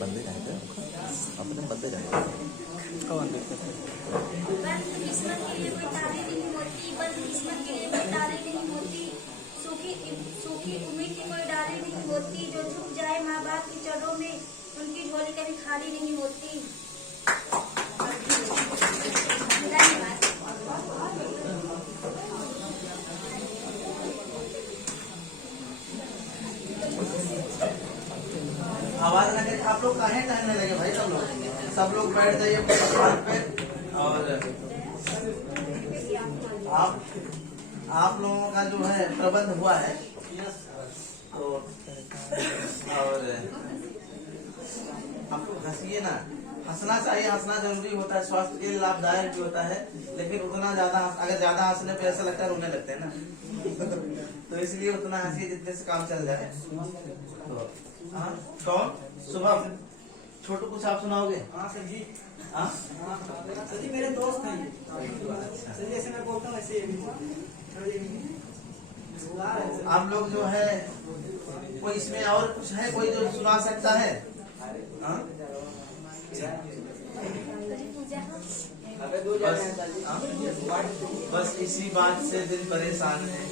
बंदे जाएंगे अपने बंदे जाएंगे किस्मत के लिए कोई तारीफ नहीं होती, बस किस्मत के लिए कोई तारीफ नहीं होती, सूखी उम्मीद की कोई डाली नहीं होती, जो झुक जाए माँ बाप के चरणों में उनकी झोली कभी खाली नहीं होती। धन्यवाद। आवाज ना करके आप लोग काहे टहलने लगे भाई? सब लोग बैठ जाइए अपने स्थान पे। और आप लोगों का जो है प्रबंध हुआ है, तो और आप हंसिए ना, हंसना चाहिए, हंसना जरूरी होता है, स्वास्थ्य के लिए लाभदायक भी होता है, लेकिन उतना ज्यादा अगर ज्यादा हंसने पे ऐसा लगता है रोने लगते हैं ना तो इसलिए उतना हंसिए जितने से काम चल जाए। तो हाँ, कौन शुभम, छोटू कुछ आप सुनाओगे? हाँ सर जी, हाँ सर जी मेरे दोस्त हैं ये। सर जी ऐसे मैं बोलता हूँ ऐसे आप लोग जो है कोई इसमें और कुछ है कोई जो सुना सकता है? हाँ? बस इसी बात से दिल परेशान है,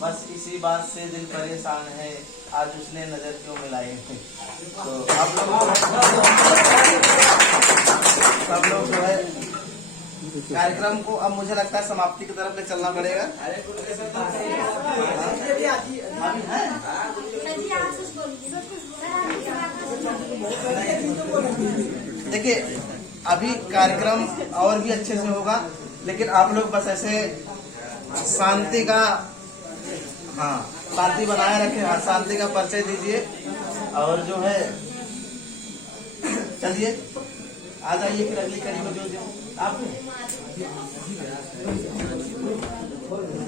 बस इसी बात से दिल परेशान है, आज उसने नजर क्यों मिलाई। तो आप लोग सब लोग जो है कार्यक्रम को अब मुझे लगता है समाप्ति की तरफ ले चलना पड़ेगा। अभी है देखिए, अभी कार्यक्रम और भी अच्छे से होगा, लेकिन आप लोग बस ऐसे शांति का, हाँ शांति बनाए रखें, हाँ शांति का परिचय दीजिए और जो है चलिए आ जाइए फिर अगली कड़ी में जो आप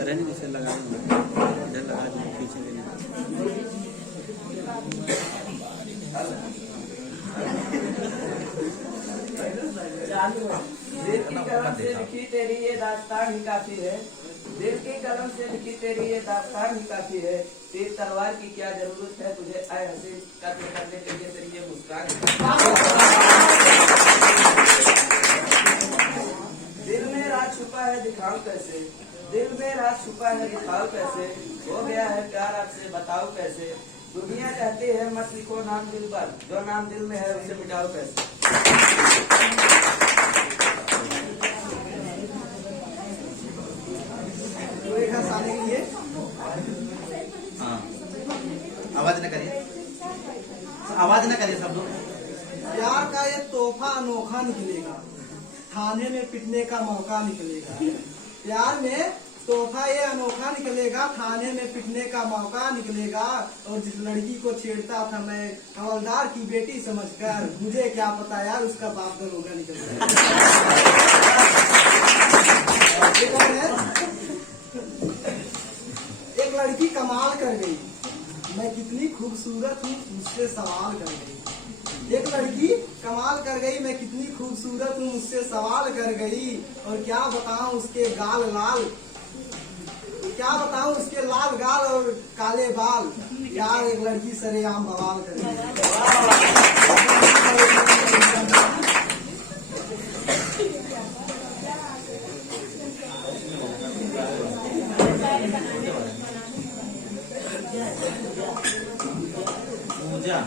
जैसे लगा इधर लगा पीछे दिल की कलम से लिखी तेरी ये दास्तान ही काफी है, दिल की कलम से लिखी तेरी ये दास्तान ही काफी है, तेज तलवार की क्या जरूरत है तुझे आए हंसी कत्ल करने के लिए तेरी ये मुस्कान। दिल में राज छुपा है दिखाऊं कैसे, दिल में राज छुपा है दिखाऊं कैसे, हो गया है प्यार आपसे बताओ कैसे, दुनिया कहती है मत लिखो नाम दिल पर, जो नाम दिल में है उसे मिटाओ कैसे। हंसाने के लिए हाँ आवाज न करिए, आवाज न करिए सब लोग। प्यार का ये तोहफा अनोखा निकलेगा, थाने में पिटने का मौका निकलेगा। प्यार में तोहफा ये अनोखा निकलेगा, थाने में पिटने का मौका निकलेगा। और जिस लड़की को छेड़ता था मैं हवलदार की बेटी समझकर, मुझे क्या पता यार उसका बाप दरोगा निकलेगा। एक लड़की कमाल कर गई, मैं कितनी खूबसूरत हूँ मुझसे सवाल कर गई। एक लड़की कमाल कर गई, मैं कितनी खूबसूरत हूँ मुझसे सवाल कर गई। और क्या बताऊँ उसके गाल लाल, क्या बताऊँ उसके लाल गाल और काले बाल, यार एक लड़की सरेआम बवाल कर गई। पूजा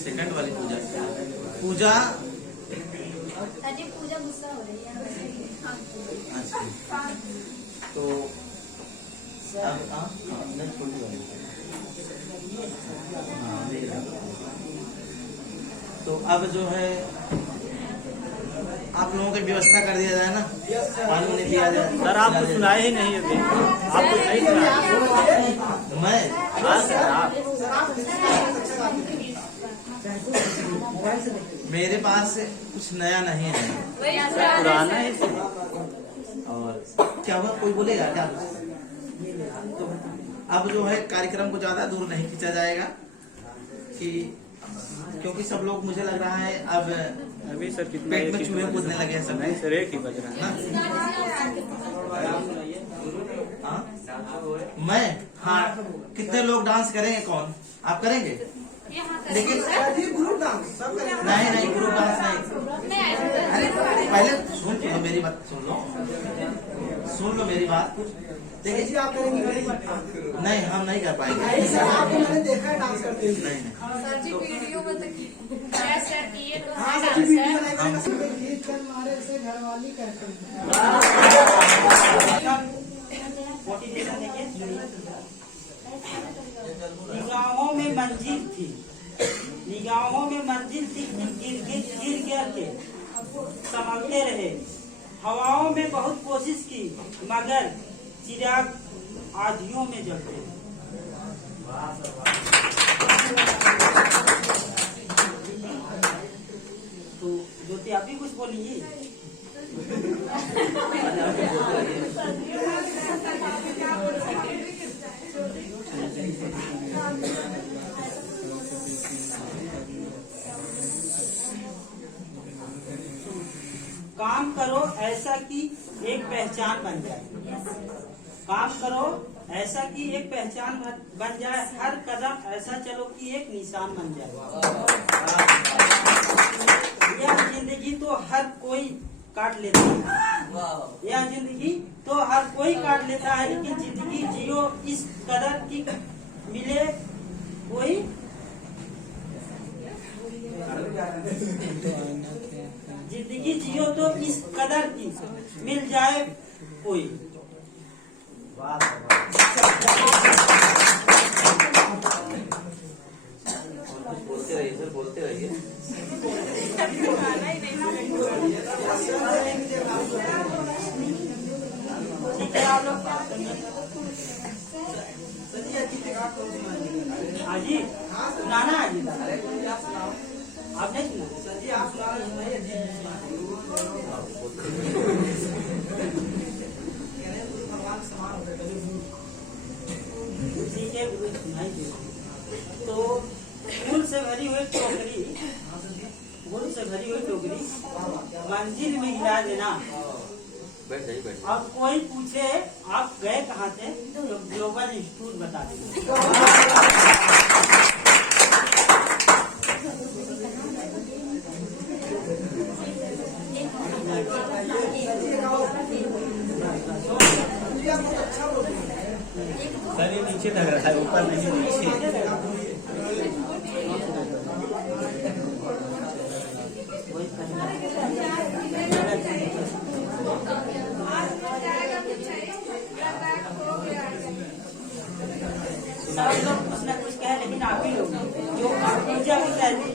सेकंड वाली पूजा, पूजा अरे पूजा गुस्सा हो रही है। अच्छा तो अब नहीं छोटी वाली, हाँ तो अब जो है आप लोगों की व्यवस्था कर दिया जाए ना, पानी उन्हें दिया जाए। सर आप तो सुनाए ही नहीं अभी, आप तो नहीं सुनाए। मैं मेरे पास कुछ नया नहीं है, पुराना है। और क्या हुआ कोई बोलेगा क्या? तो अब जो है कार्यक्रम को ज्यादा दूर नहीं खींचा जाएगा कि क्योंकि सब लोग मुझे लग रहा है अब अभी सर कितना पेट में चूहे कूदने लगे हैं सब। नहीं सर एक ही बज रहा है हाँ? मैं हाँ कितने लोग डांस करेंगे? कौन आप करेंगे? लेकिन ग्रुप डांस सब करेंगे। नहीं ग्रुप डांस नहीं। अरे पहले सुन लो मेरी बात, सुन लो मेरी बात। देखिए जी आप करेंगे नहीं, हम नहीं कर पाएंगे। आपको मैंने देखा है डांस करते हुए। नहीं सर जी वीडियो में तो हाँ सर जी वीडियो बनाएगा, गीत कर मारे से घरवाली करते हैं। निगाहों में मंजिल थी, निगाहों में मंजिल थी, गिर गया थे, संभलते रहे। हवाओं में बहुत कोशिश की मगर चिराग आधियों में जलते। तो ज्योति आप भी कुछ बोलिए। काम करो ऐसा कि एक पहचान बन जाए। काम करो ऐसा कि एक पहचान बन जाए, हर कदम ऐसा चलो कि एक निशान बन जाए। यह जिंदगी तो हर कोई काट लेता है, यह जिंदगी तो हर कोई काट लेता है, लेकिन जिंदगी जियो इस कदर की मिले कोई। जिंदगी जियो तो इस कदर की मिल जाए कोई। बोलते रहिए सर, बोलते रहिए। ठीक है आप लोग हाजी सुनाना है जी। आप नहीं सुना सर जी आप सुना सुनाइए जी। गुरु भगवान समान होते ठीक है गुरु सुनाई दे। तो फूल से भरी हुई टोकरी, फूल से भरी हुई टोकरी मंजिल में गिरा देना। बैठ जाइए, बैठ और कोई पूछे आप गए कहाँ थे तो ग्लोबल इंस्टीट्यूट बता देंगे। सर ये नीचे लग रहा है, ऊपर नहीं, नीचे। सब लोग कुछ न कुछ कहे, लेकिन आप ही लोग जो पूजा को कहते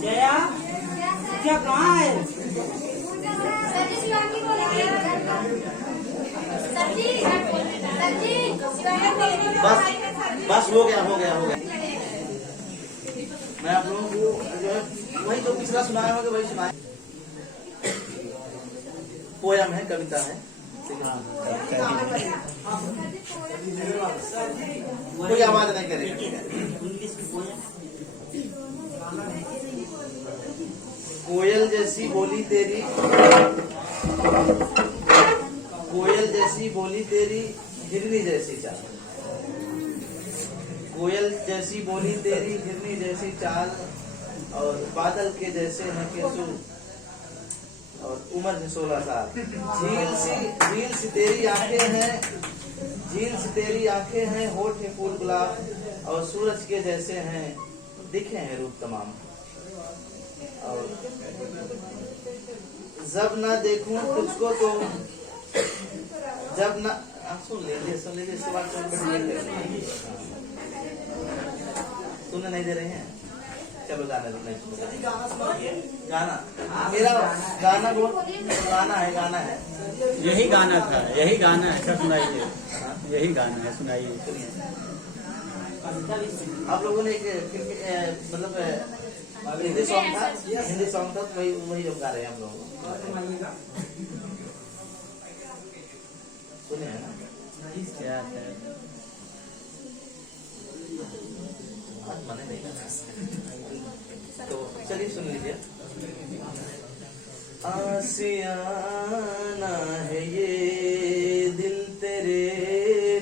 जया पूजा कहाँ है? बस बस हो गया, हो गया, हो गया। मैं आप लोगों को जो है वही जो पिछला सुनाया होगा वही सुनाया। पोयम है, कविता है। कोई आवाज नहीं करेगा। कोयल जैसी बोली तेरी, कोयल जैसी बोली तेरी, हिरनी जैसी चाल। कोयल जैसी बोली तेरी, हिरनी जैसी चाल, और बादल के जैसे हैं केसु, और उम्र है 16 साल। झील सी तेरी आंखें हैं, झील सी तेरी आंखें हैं, होठ है फूल गुलाब, और सूरज के जैसे हैं दिखे हैं रूप तमाम। और जब ना देखूं तुझको तो, जब ना, सुन लीजिए इसके बाद सुनने नहीं दे रहे हैं। चलो जाने दो, नहीं गाना मेरा गाना गाना है, गाना है। यही गाना था, यही गाना है। अच्छा सुनाइए, यही गाना है, सुनाइए। आप लोगों ने एक फिल्म मतलब हिंदी सॉन्ग था, तो वही लोग गा रहे हैं हम लोग। सुने हैं ना? क्या है? मने नहीं करना। तो चलिए सुन लीजिए। आसियाना है ये दिल तेरे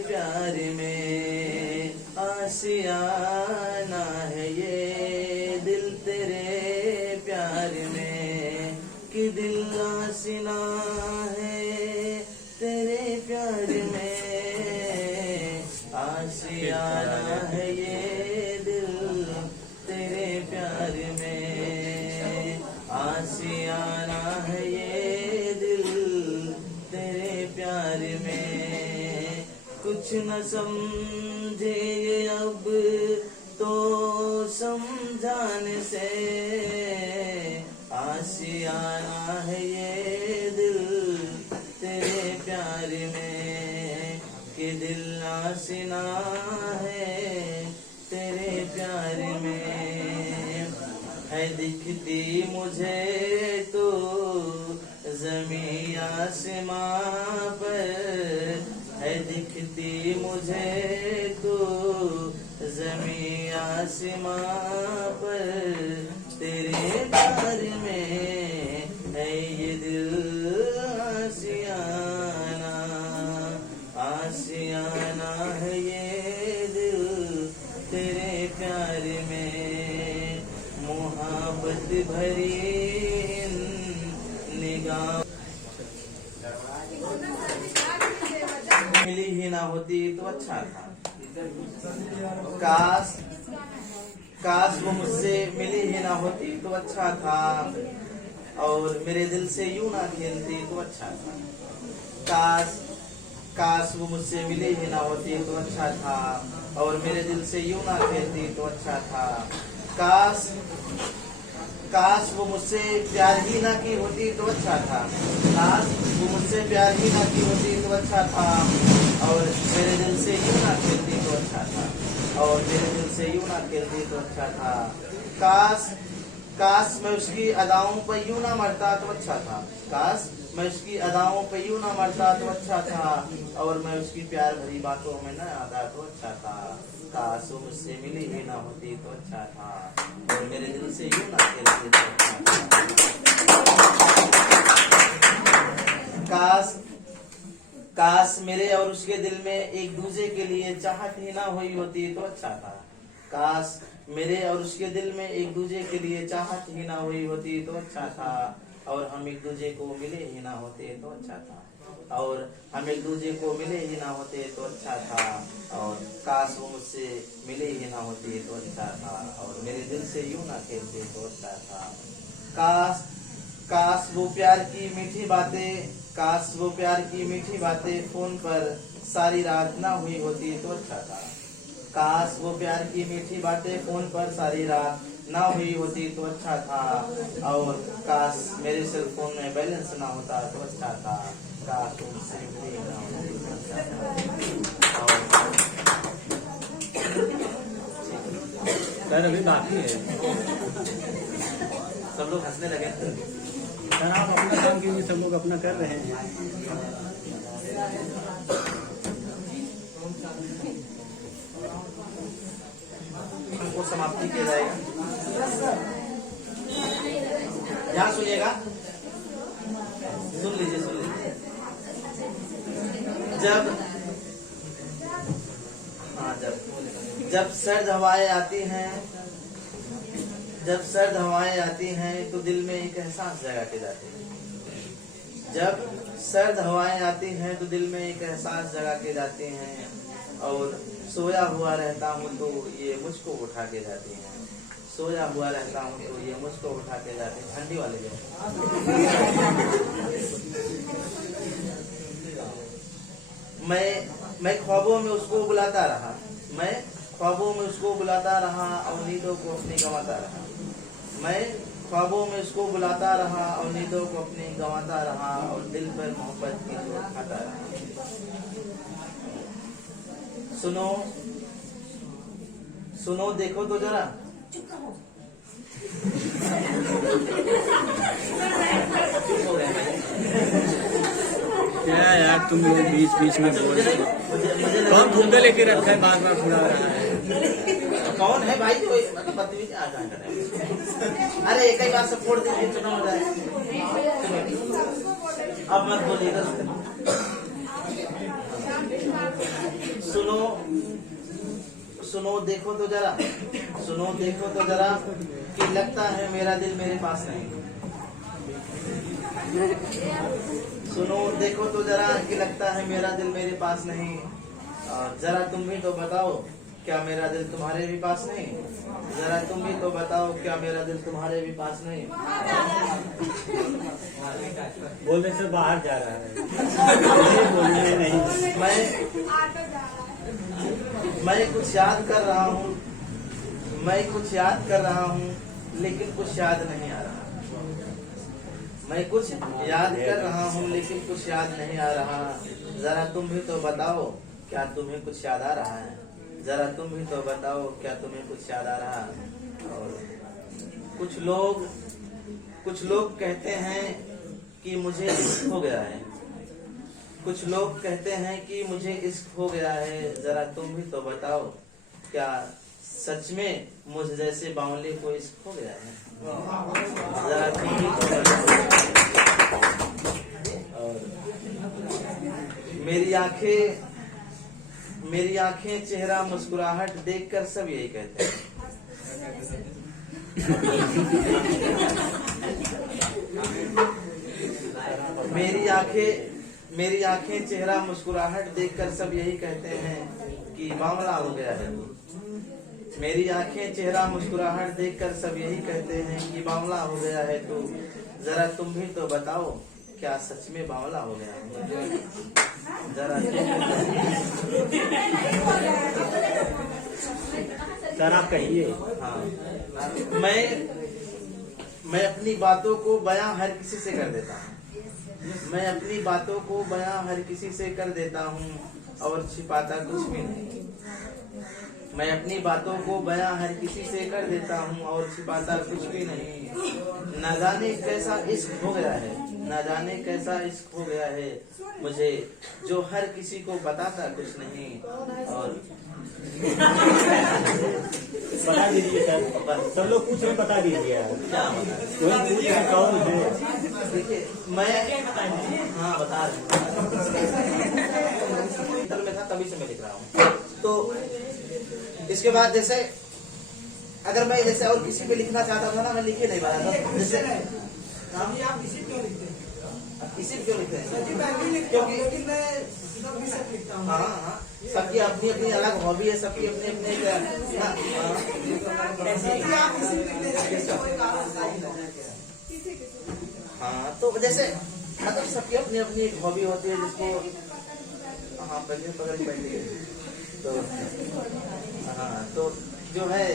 प्यार में, आसियाना है ये दिल तेरे प्यार में, कि दिल आसिना है तेरे प्यार में, आसियाना है ये दिल तेरे प्यार में, आसियाना है ये दिल तेरे प्यार में। कुछ न समझे ये अब तो समझाने से, आसियाना है ये दिल तेरे प्यार कि दिल आशिना है तेरे प्यार में, है दिखती मुझे तो ज़मीं आसमां पर, है दिखती मुझे तो ज़मीं आसमां पर, तेरे प्यार में है ये दिल आशियाना, आशियाना है ये दिल तेरे प्यार में, मोहब्बत भरी इन निगाह मिली ही ना होती तो अच्छा था। काश वो मुझसे मिली ही ना होती तो अच्छा था, और मेरे दिल से यूं ना खेलती तो अच्छा था। काश वो मुझसे मिली ही ना होती तो अच्छा था, और मेरे दिल से यूं ना खेलती तो अच्छा था। काश वो मुझसे प्यार ही ना की होती तो अच्छा था। काश वो मुझसे प्यार ही ना की होती तो अच्छा था, और मेरे दिल से यूं ना खेलती तो अच्छा था, और मेरे दिल से यूं ना खेलती तो अच्छा था। काश मैं उसकी अदाओं पर यूं ना मरता तो अच्छा था। काश मैं उसकी अदाओं पर यूं ना मरता तो अच्छा था, और मैं उसकी प्यार भरी बातों में न आता तो अच्छा था। काश वो मुझसे मिली ही ना होती तो अच्छा था, और मेरे दिल से यूं ना खेलती तो अच्छा था। काश मेरे और उसके दिल में एक दूसरे के लिए चाहत ही ना हुई होती तो अच्छा था। काश मेरे और उसके दिल में एक दूसरे के लिए चाहत ही ना हुई होती तो अच्छा था, और हम एक दूसरे को मिले ही ना होते तो अच्छा था, और हम एक दूसरे को मिले ही ना होते तो अच्छा था, और काश वो मुझसे मिले ही ना होते तो अच्छा था, और मेरे दिल से यूं ना खेलते तो अच्छा था। काश वो प्यार की मीठी बातें, काश वो प्यार की मीठी बातें फोन पर सारी रात ना हुई होती तो अच्छा था। काश वो प्यार की मीठी बातें फोन पर सारी रात ना हुई होती तो अच्छा था, और काश मेरे सेल फोन में बैलेंस ना होता तो अच्छा था। काश उनसे मिले ना होती तो अच्छा था। सर अभी बाकी है सब लोग हंसने लगे। सर आप अपना काम कीजिए, सब लोग अपना कर रहे हैं। हमको समाप्ति किया जाएगा। यहाँ सुनिएगा, सुन लीजिए। जब सर्द हवाएं आती हैं, जब सर्द हवाएं आती हैं तो दिल में एक एहसास जगा के जाते हैं। जब सर्द हवाएं आती हैं तो दिल में एक एहसास जगा के जाते हैं, और सोया हुआ रहता हूँ तो ये मुझको उठा के जाती हैं। सोया हुआ रहता हूँ तो ये मुझको उठा के जाते हैं। ठंडी वाले जो मैं ख्वाबों में उसको बुलाता रहा, मैं ख्वाबों में उसको बुलाता रहा और नींदों को अपनी गंवाता रहा। मैं ख्वाबों में उसको बुलाता रहा और नींदों को अपनी गंवाता रहा, और दिल पर मोहब्बत की जोर खाता रहा। सुनो देखो तो जरा, क्या यार तुम लोग बीच में बोल रहे हो। कौन घूमते लेके रखा है, बार बार सुना रहा है। कौन है भाई जो मतलब बदतमीजी आ रहा है? अरे एक ही बार सपोर्ट दीजिए, चुनाव हो जाए। अब मत बोलिएगा। सुनो देखो तो जरा, सुनो देखो तो जरा कि लगता है मेरा दिल मेरे पास नहीं। सुनो देखो तो जरा कि लगता है मेरा दिल मेरे पास नहीं। जरा तुम भी तो बताओ क्या मेरा दिल तुम्हारे भी पास नहीं? जरा तुम भी तो बताओ क्या मेरा दिल तुम्हारे भी पास नहीं? बोलने से बाहर जा रहा है। बोलने नहीं। मैं कुछ याद कर रहा हूँ, मैं कुछ याद कर रहा हूँ, लेकिन कुछ याद नहीं आ रहा। मैं कुछ याद कर रहा हूँ लेकिन कुछ याद नहीं आ रहा। जरा तुम भी तो बताओ क्या तुम्हें कुछ याद आ रहा है? जरा तुम भी तो बताओ, क्या तुम्हें कुछ याद आ रहा? और कुछ लोग कहते हैं कि मुझे इश्क हो गया है। कुछ लोग कहते हैं कि मुझे इश्क हो गया है। जरा तुम भी तो बताओ, क्या सच में मुझ जैसे बावले को इश्क हो गया है? जरा तुम भी तो बताओ। और मेरी आंखें चेहरा मुस्कुराहट देखकर सब यही कहते हैं। मेरी आंखें चेहरा मुस्कुराहट देखकर सब यही कहते हैं कि मामला हो गया है तू। मेरी आंखें चेहरा मुस्कुराहट देखकर सब यही कहते हैं कि मामला हो गया है तू। जरा तुम भी तो बताओ, क्या सच में मामला हो गया है? जरा सर आप कहिए। हाँ, मैं अपनी बातों को बयां हर किसी से कर देता हूँ। मैं अपनी बातों को बयां हर किसी से कर देता हूँ और छिपाता कुछ भी नहीं। मैं अपनी बातों को बयां हर किसी से कर देता हूँ और छिपाता कुछ भी नहीं। न जाने कैसा इश्क हो गया है, न जाने कैसा इश्क हो गया है मुझे, जो हर किसी को बताता कुछ नहीं। और बता दीजिए सर, सब लोग पूछ रहे, बता दीजिए। क्या कोई पूछ रहे कौन है? देखिए मैं हाँ बता रहा में था, तभी से मैं लिख रहा हूँ। तो इसके बाद जैसे अगर मैं जैसे और किसी पे लिखना चाहता था ना, मैं लिख ही नहीं पाया था। जैसे आप इसी क्यों लिखते हैं? इसी क्यों लिखते हैं? जी मैं भी लिखता हूँ, लेकिन मैं सब भी सब लिखता हूँ। हाँ, सबकी अपनी अपनी अलग हॉबी है, सबकी अपनी अपनी हाँ। तो जैसे मतलब सबकी अपनी अपनी एक हॉबी होती है जिसको हाँ पकड़ बैठी है। तो हाँ, तो जो है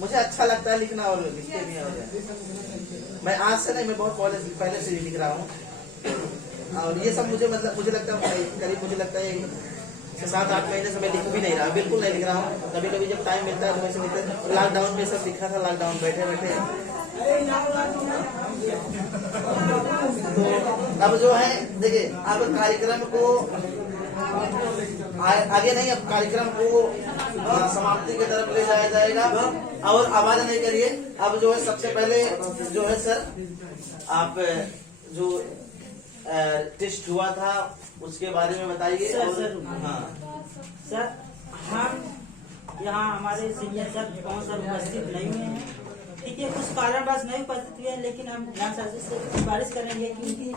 मुझे अच्छा लगता है लिखना और लिखते भी हैं। मैं आज से नहीं, मैं बहुत पहले से ही लिख रहा हूँ। और ये सब मुझे लगता है करीब मुझे लगता है 7-8 महीने से मैं लिख भी नहीं रहा, बिल्कुल नहीं लिख रहा हूँ। कभी कभी जब टाइम मिलता है तो वैसे लिखते हैं। लॉकडाउन में सब लिखा था, लॉकडाउन बैठे बैठे। तो अब जो है देखिए, अब कार्यक्रम को आगे नहीं, अब कार्यक्रम को समाप्ति की तरफ ले जाया जाएगा। और आवाज नहीं करिए। अब जो है सबसे पहले जो है सर, आप जो टेस्ट हुआ था उसके बारे में बताइए। हाँ सर, हम यहाँ हमारे सीनियर सर कौन सर उपस्थित नहीं हुए हैं, ठीक है, कुछ कारणवश नहीं उपस्थित हुए हैं, लेकिन हम ध्यान सर से सिफारिश करेंगे कि उनकी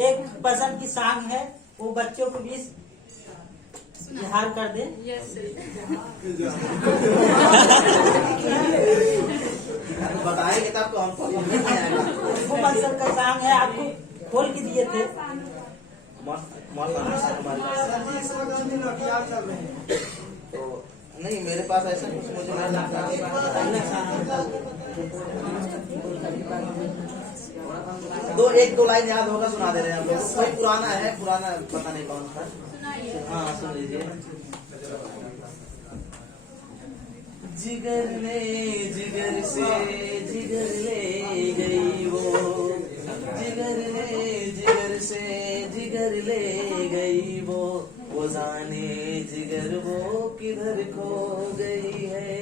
एक पसंद की सॉन्ग है, वो बच्चों को भी इजहार कर दे। बताएंगे तब तो हमको नहीं आएगा। वो सर का सॉन्ग है, आपको खोल के दिए थे। तो नहीं, मेरे पास ऐसा कुछ मुझे नहीं लगता। एक दो लाइन याद होगा, सुना दे रहे हैं हम लोग। कोई पुराना है, पुराना पता नहीं कौन था। हाँ सुन लीजिए। जिगर ने जिगर से जिगर ले गई वो, जिगर ने जिगर से जिगर ले गई वो जाने जिगर वो किधर खो गई है,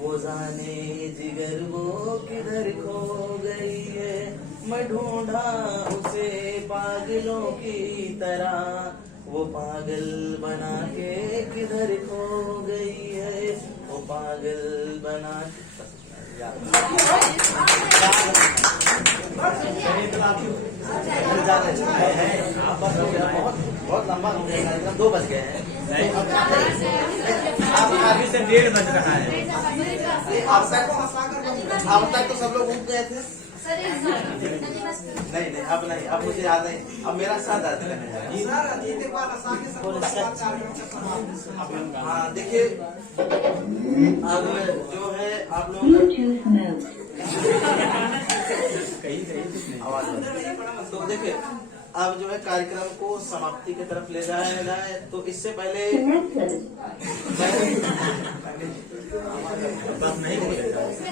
वो जाने जिगर वो किधर खो गई है। मैं ढूंढा उसे पागलों की तरह, वो पागल बना के किधर खो गई है, वो पागल बना बहुत लंबा हो गया कार्यक्रम, 2 बज गए हैं। अभी से 1:30 बज रहा है। अब तक तो सब लोग उठ गए थे। नहीं, अब नहीं, अब मुझे याद नहीं। अब मेरा साथ आते रहेगा। हाँ देखिए, अब जो है आप लोग आवाज, तो देखिए अब जो है कार्यक्रम को समाप्ति की तरफ ले जाया जाए, तो इससे पहले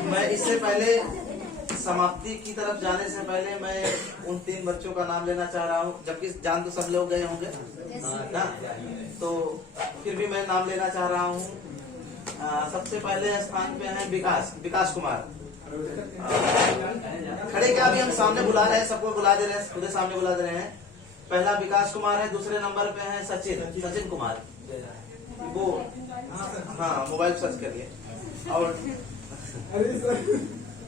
मैं इससे पहले समाप्ति की तरफ जाने से पहले मैं उन 3 बच्चों का नाम लेना चाह रहा हूँ, जबकि जान तो सब लोग गए होंगे ना, तो फिर भी मैं नाम लेना चाह रहा हूँ। सबसे पहले स्थान पे है विकास कुमार। खड़े क्या अभी हम सामने बुला रहे हैं, सबको बुला दे रहे हैं, खुद सामने बुला दे रहे हैं। पहला विकास कुमार है, दूसरे नंबर पे है सचिन कुमार, वो हाँ मोबाइल सर्च करिए। और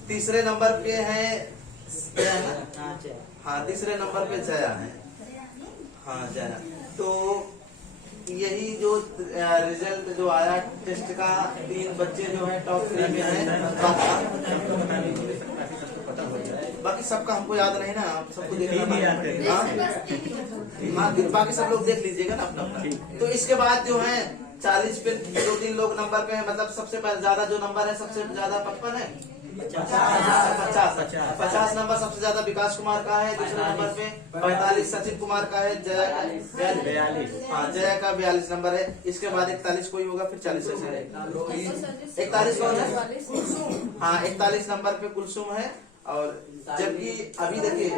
तीसरे नंबर पे है हाँ तीसरे नंबर पे जया है, हाँ जया। तो यही जो रिजल्ट जो आया टेस्ट का, 3 बच्चे जो है टॉप 3 में है। बाकी सबका हमको याद नहीं ना, सबको देखना हाँ, बाकी सब लोग देख लीजिएगा ना अपना अपना। तो इसके बाद जो है 40 पे 2-3 लोग नंबर पे है, मतलब सबसे ज्यादा जो नंबर है, सबसे ज्यादा 55 है, 50 नंबर सबसे ज्यादा विकास कुमार का है। दूसरे नंबर पे 45 सचिन कुमार का है, जया 42 हाँ जया का 42 नंबर है। इसके बाद 41 कोई होगा, फिर 40 से 41 कौन है? हाँ 41 नंबर पे कुलसुम है। और जबकि अभी देखिए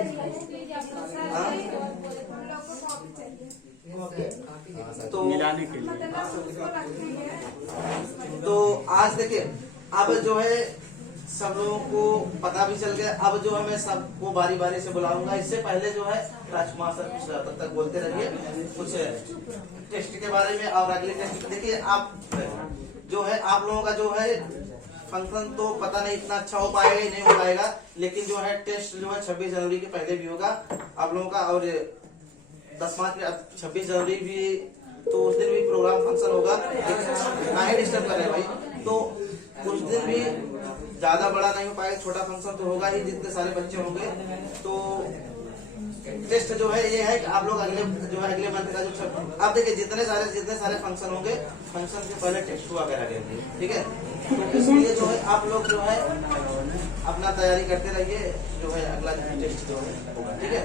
तो मिलाने के लिए, तो आज देखिए अब जो है सब लोगों को पता भी चल गया। अब जो है मैं सबको बारी बारी से बुलाऊंगा। इससे पहले जो है राजकुमार सर कुछ तब तक बोलते रहिए कुछ टेस्ट के बारे में। और अगले टेस्ट देखिए आप जो है, आप लोगों का जो है फंक्शन तो पता नहीं इतना अच्छा हो पाएगा ही नहीं हो पाएगा, लेकिन जो है टेस्ट जो है 26 जनवरी के पहले भी होगा आप लोगों का। और 10 मार्च में 26 जनवरी भी, तो उस दिन भी प्रोग्राम फंक्शन होगा। काहे डिस्टर्ब कर रहे हैं भाई, तो उस दिन भी ज्यादा बड़ा नहीं हो पाएगा, छोटा फंक्शन तो होगा ही, जितने सारे बच्चे होंगे। तो टेस्ट जो है ये है कि आप लोग अगले जो है अगले मंथ का जो आप देखिए जितने सारे फंक्शन होंगे, फंक्शन से पहले टेस्ट हुआ करेंगे, ठीक है। तो इसलिए जो है आप लोग जो है अपना तैयारी करते रहिए, जो है अगला टेस्ट जो है होगा, ठीक है।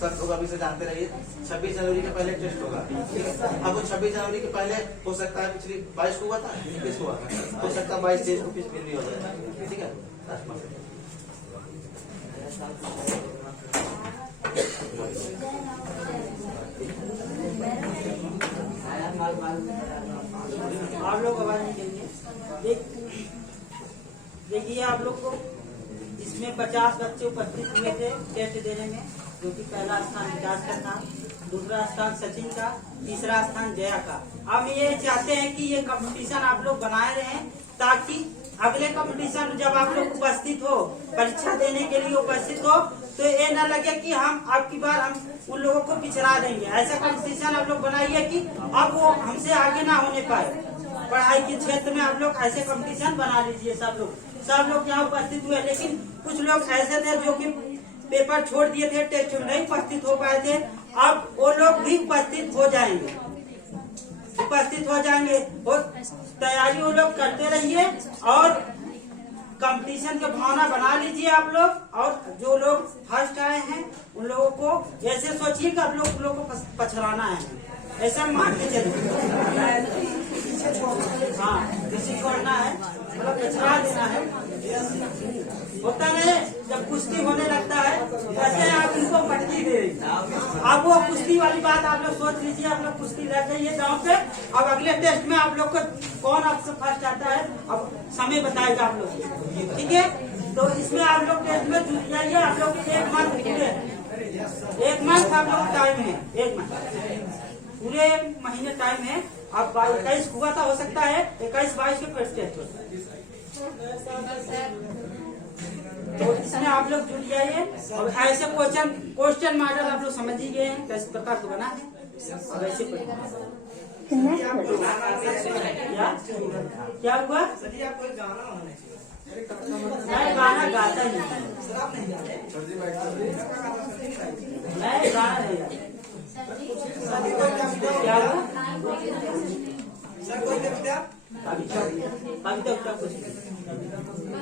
सब लोग अभी से जानते रहिए 26 जनवरी के पहले टेस्ट होगा, ठीक है। अब वो 26 जनवरी के पहले हो सकता है, पिछली 22 को हुआ था, 21 को हुआ था, हो सकता है 22-23 को फिर भी हो जाए, ठीक है। आप लोग आवाज नहीं देंगे। देखिए आप लोग को इसमें 50 बच्चे उपस्थित हुए थे टेस्ट देने में, जो कि पहला स्थान विकास का था, दूसरा स्थान सचिन का, तीसरा स्थान जया का। हम ये चाहते हैं कि ये कंपटीशन आप लोग बनाए रहे, ताकि अगले कंपटीशन जब आप लोग उपस्थित हो, परीक्षा देने के लिए उपस्थित हो, तो ये न लगे कि हम आपकी बार हम उन लोगों को पिछड़ा देंगे। ऐसा कंपटीशन आप लोग बनाइए कि अब वो हमसे आगे ना होने पाए। पढ़ाई के क्षेत्र में आप लोग ऐसे कंपटीशन बना लीजिए। सब लोग यहाँ उपस्थित हुए, लेकिन कुछ लोग ऐसे थे जो कि पेपर छोड़ दिए थे, टेस्ट में नहीं उपस्थित हो पाए थे। अब वो लोग भी उपस्थित हो जाएंगे और तैयारी वो लोग करते रहिए और कंपटीशन की भावना बना लीजिए आप लोग। और जो लोग फर्स्ट आए हैं उन लोगों को ऐसे सोचिए कि आप लोग को पछड़ाना है, ऐसा मान के चलिए। हाँ, किसी छोड़ना है, मतलब पिछड़ा देना है। होता नहीं, जब कुश्ती होने लगता है वैसे आप उनको पटकी दे रही। अब वो कुश्ती वाली बात आप लोग सोच लीजिए, आप लोग कुश्ती लग जाइए गाँव पे। अब अगले टेस्ट में आप लोग को कौन आपसे फर्स्ट आता है, अब समय बताएगा आप लोग, ठीक है। तो इसमें आप लोग टेस्ट में जुट जाइए। आप लोग 1 मंथ पूरे 1 मंथ आप लोग टाइम है, 1 मंथ पूरे 1 महीने टाइम है। अब 21 हुआ था, हो सकता है 21-22 के फर्स्ट टेस्ट हो। तो इसमें आप लोग जुट जाइए। और ऐसे क्वेश्चन मॉडल आप लोग समझ ही गए हैं किस प्रकार से बना है। अब ऐसे क्या हुआ, मैं गाना गाता नहीं, मैं गाना नहीं गाता। क्या हुआ, कविता कुछ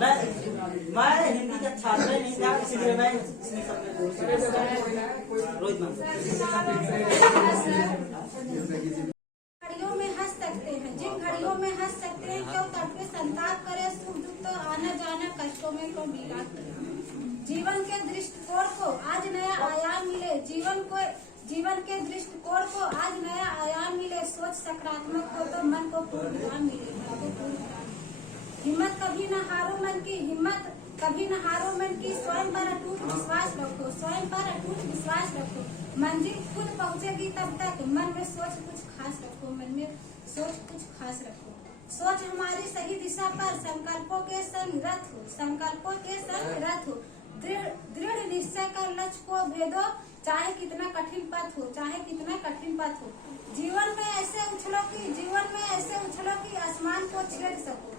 मैं हिंदी का छात्र नहीं था, इसलिए मैं इसमें सब में बोल सकता हूं। रोहित मैम। घड़ियों में हंस सकते हैं, जिन घड़ियों में हंस सकते हैं क्यों तड़पे संताप करे, सुख दुख तो आना जाना कष्टों में क्यों बीता करे। जीवन के दृष्टिकोण को आज नया आयाम मिले, जीवन के दृष्टिकोण को आज नया आयाम मिले, सोच सकारात्मक हो तो मन को पूर्ण विराम मिले। हिम्मत कभी न हारो मन की, हिम्मत कभी न हारो मन की, स्वयं पर अटूट विश्वास रखो, स्वयं पर अटूट विश्वास रखो। मंजिल खुद पहुंचेगी तब तक, मन में सोच कुछ खास रखो, मन में सोच कुछ खास रखो। सोच हमारी सही दिशा पर संकल्पों के संग रथ हो, संकल्पों के संग रथ हो। दृढ़ निश्चय कर लक्ष्य को भेदो, चाहे कितना कठिन पथ हो, चाहे कितना कठिन पथ हो। जीवन में ऐसे उछलो कि आसमान को छेद सको,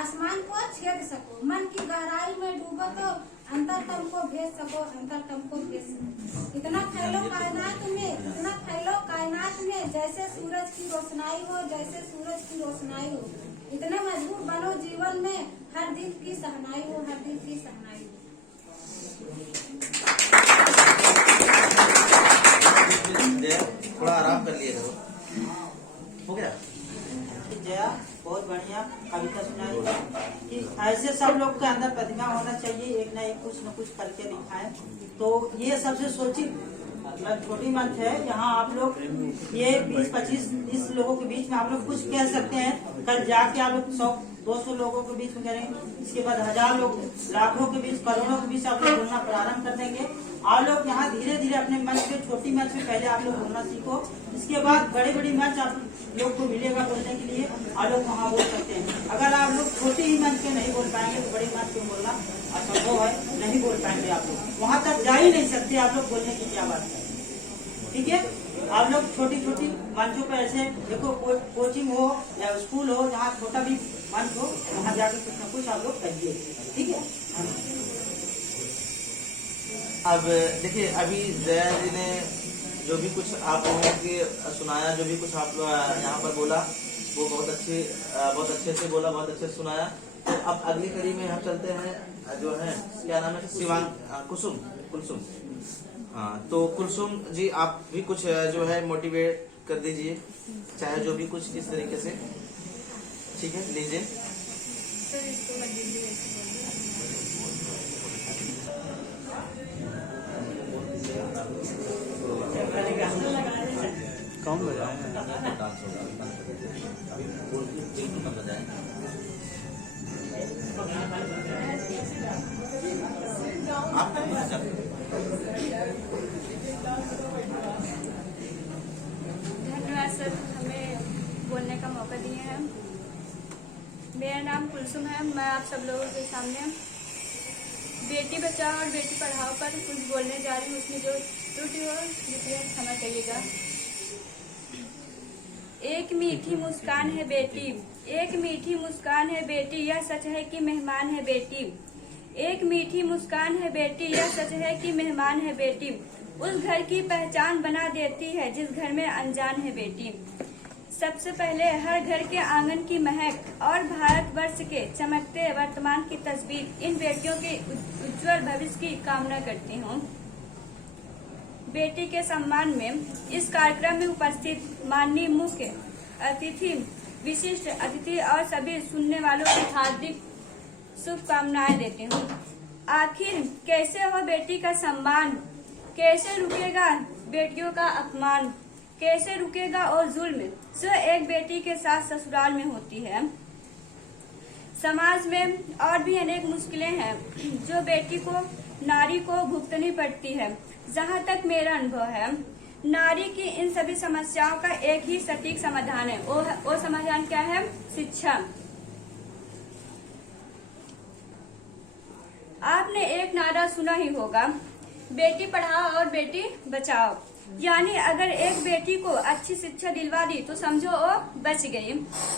आसमान को छेद सको। मन की गहराई में डूबो तो अंतरतम को भेज सको, अंतरतम को भेज सको। इतना फैलो कायनात में, इतना फैलो कायनात में, जैसे सूरज की रोशनाई हो, जैसे सूरज की रोशनाई हो। इतने मजबूत बनो जीवन में, हर दिल की सहनाई हो, हर दिल की सहनाई हो। थोड़ा आराम कर लिए करो, हो गया। जया बहुत बढ़िया कविता सुनाई कि ऐसे सब लोग के अंदर प्रतिभा होना चाहिए, एक न कुछ करके दिखाएं। तो ये सबसे सोचित मतलब छोटी मंच है, यहाँ आप लोग ये 20-25 लोगों के बीच में आप लोग कुछ कह सकते हैं। कल जाके आप लोग 100-200 लोगों के बीच में करेंगे, इसके बाद 1000 लोग, लाखों के बीच, करोड़ों के बीच आप लोग बोलना प्रारंभ कर देंगे। आप लोग यहाँ धीरे धीरे अपने मंच पे, छोटी मंच पे पहले आप लोग बोलना सीखो, इसके बाद बड़ी बड़ी मंच आप लोग को मिलेगा बोलने के लिए, आप लोग वहाँ बोल सकते हैं। अगर आप लोग छोटी ही मंच पे नहीं बोल पाएंगे तो बड़ी मंच पे बोलना असंभव है, नहीं बोल पाएंगे आप लोग, वहाँ तक जा ही नहीं सकते आप लोग, बोलने की क्या बात है। ठीक है, आप लोग छोटी छोटी मंचों पे ऐसे देखो, कोचिंग हो या स्कूल हो, जहाँ छोटा भी मंच हो, वहाँ जाकर कुछ न कुछ आप लोग कहिए। ठीक है। अब देखिए, अभी जया जी ने जो भी कुछ आप लोगों के सुनाया, जो भी कुछ आप लोग यहाँ पर बोला, वो बहुत अच्छे से बोला, बहुत अच्छे से सुनाया। तो अब अगली कड़ी में हम चलते हैं, जो है क्या नाम है, शिवांग, कुलसुम। हाँ, तो कुलसुम जी आप भी कुछ जो है मोटिवेट कर दीजिए, चाहे जो भी कुछ किस तरीके से। ठीक है, लीजिए। कौन बजाए? धन्यवाद सर, हमें बोलने का मौका दिए हैं। मेरा नाम कुलसुम है। मैं आप सब लोगों के सामने बेटी बचाओ और बेटी पढ़ाओ पर कुछ बोलने जा रही हूँ। उसमें जो त्रुटि हो जिसे क्षमा चाहिएगा। एक मीठी मुस्कान है बेटी, एक मीठी मुस्कान है बेटी, यह सच है कि मेहमान है बेटी। एक मीठी मुस्कान है बेटी, यह सच है कि मेहमान है बेटी। उस घर की पहचान बना देती है जिस घर में अनजान है बेटी। सबसे पहले हर घर के आंगन की महक और भारतवर्ष के चमकते वर्तमान की तस्वीर, इन बेटियों के उज्जवल भविष्य की कामना करती हूँ। बेटी के सम्मान में इस कार्यक्रम में उपस्थित माननीय मुख्य अतिथि, विशिष्ट अतिथि और सभी सुनने वालों को हार्दिक शुभकामनाएं देती हूँ। आखिर कैसे हो बेटी का सम्मान, कैसे रुकेगा बेटियों का अपमान, कैसे रुकेगा और जुल्म जो एक बेटी के साथ ससुराल में होती है। समाज में और भी अनेक मुश्किलें हैं जो बेटी को, नारी को भुगतनी पड़ती है। जहाँ तक मेरा अनुभव है, नारी की इन सभी समस्याओं का एक ही सटीक समाधान है। वो समाधान क्या है? शिक्षा। आपने एक नारा सुना ही होगा, बेटी पढ़ाओ और बेटी बचाओ। यानी अगर एक बेटी को अच्छी शिक्षा दिलवा दी तो समझो वो बच गई।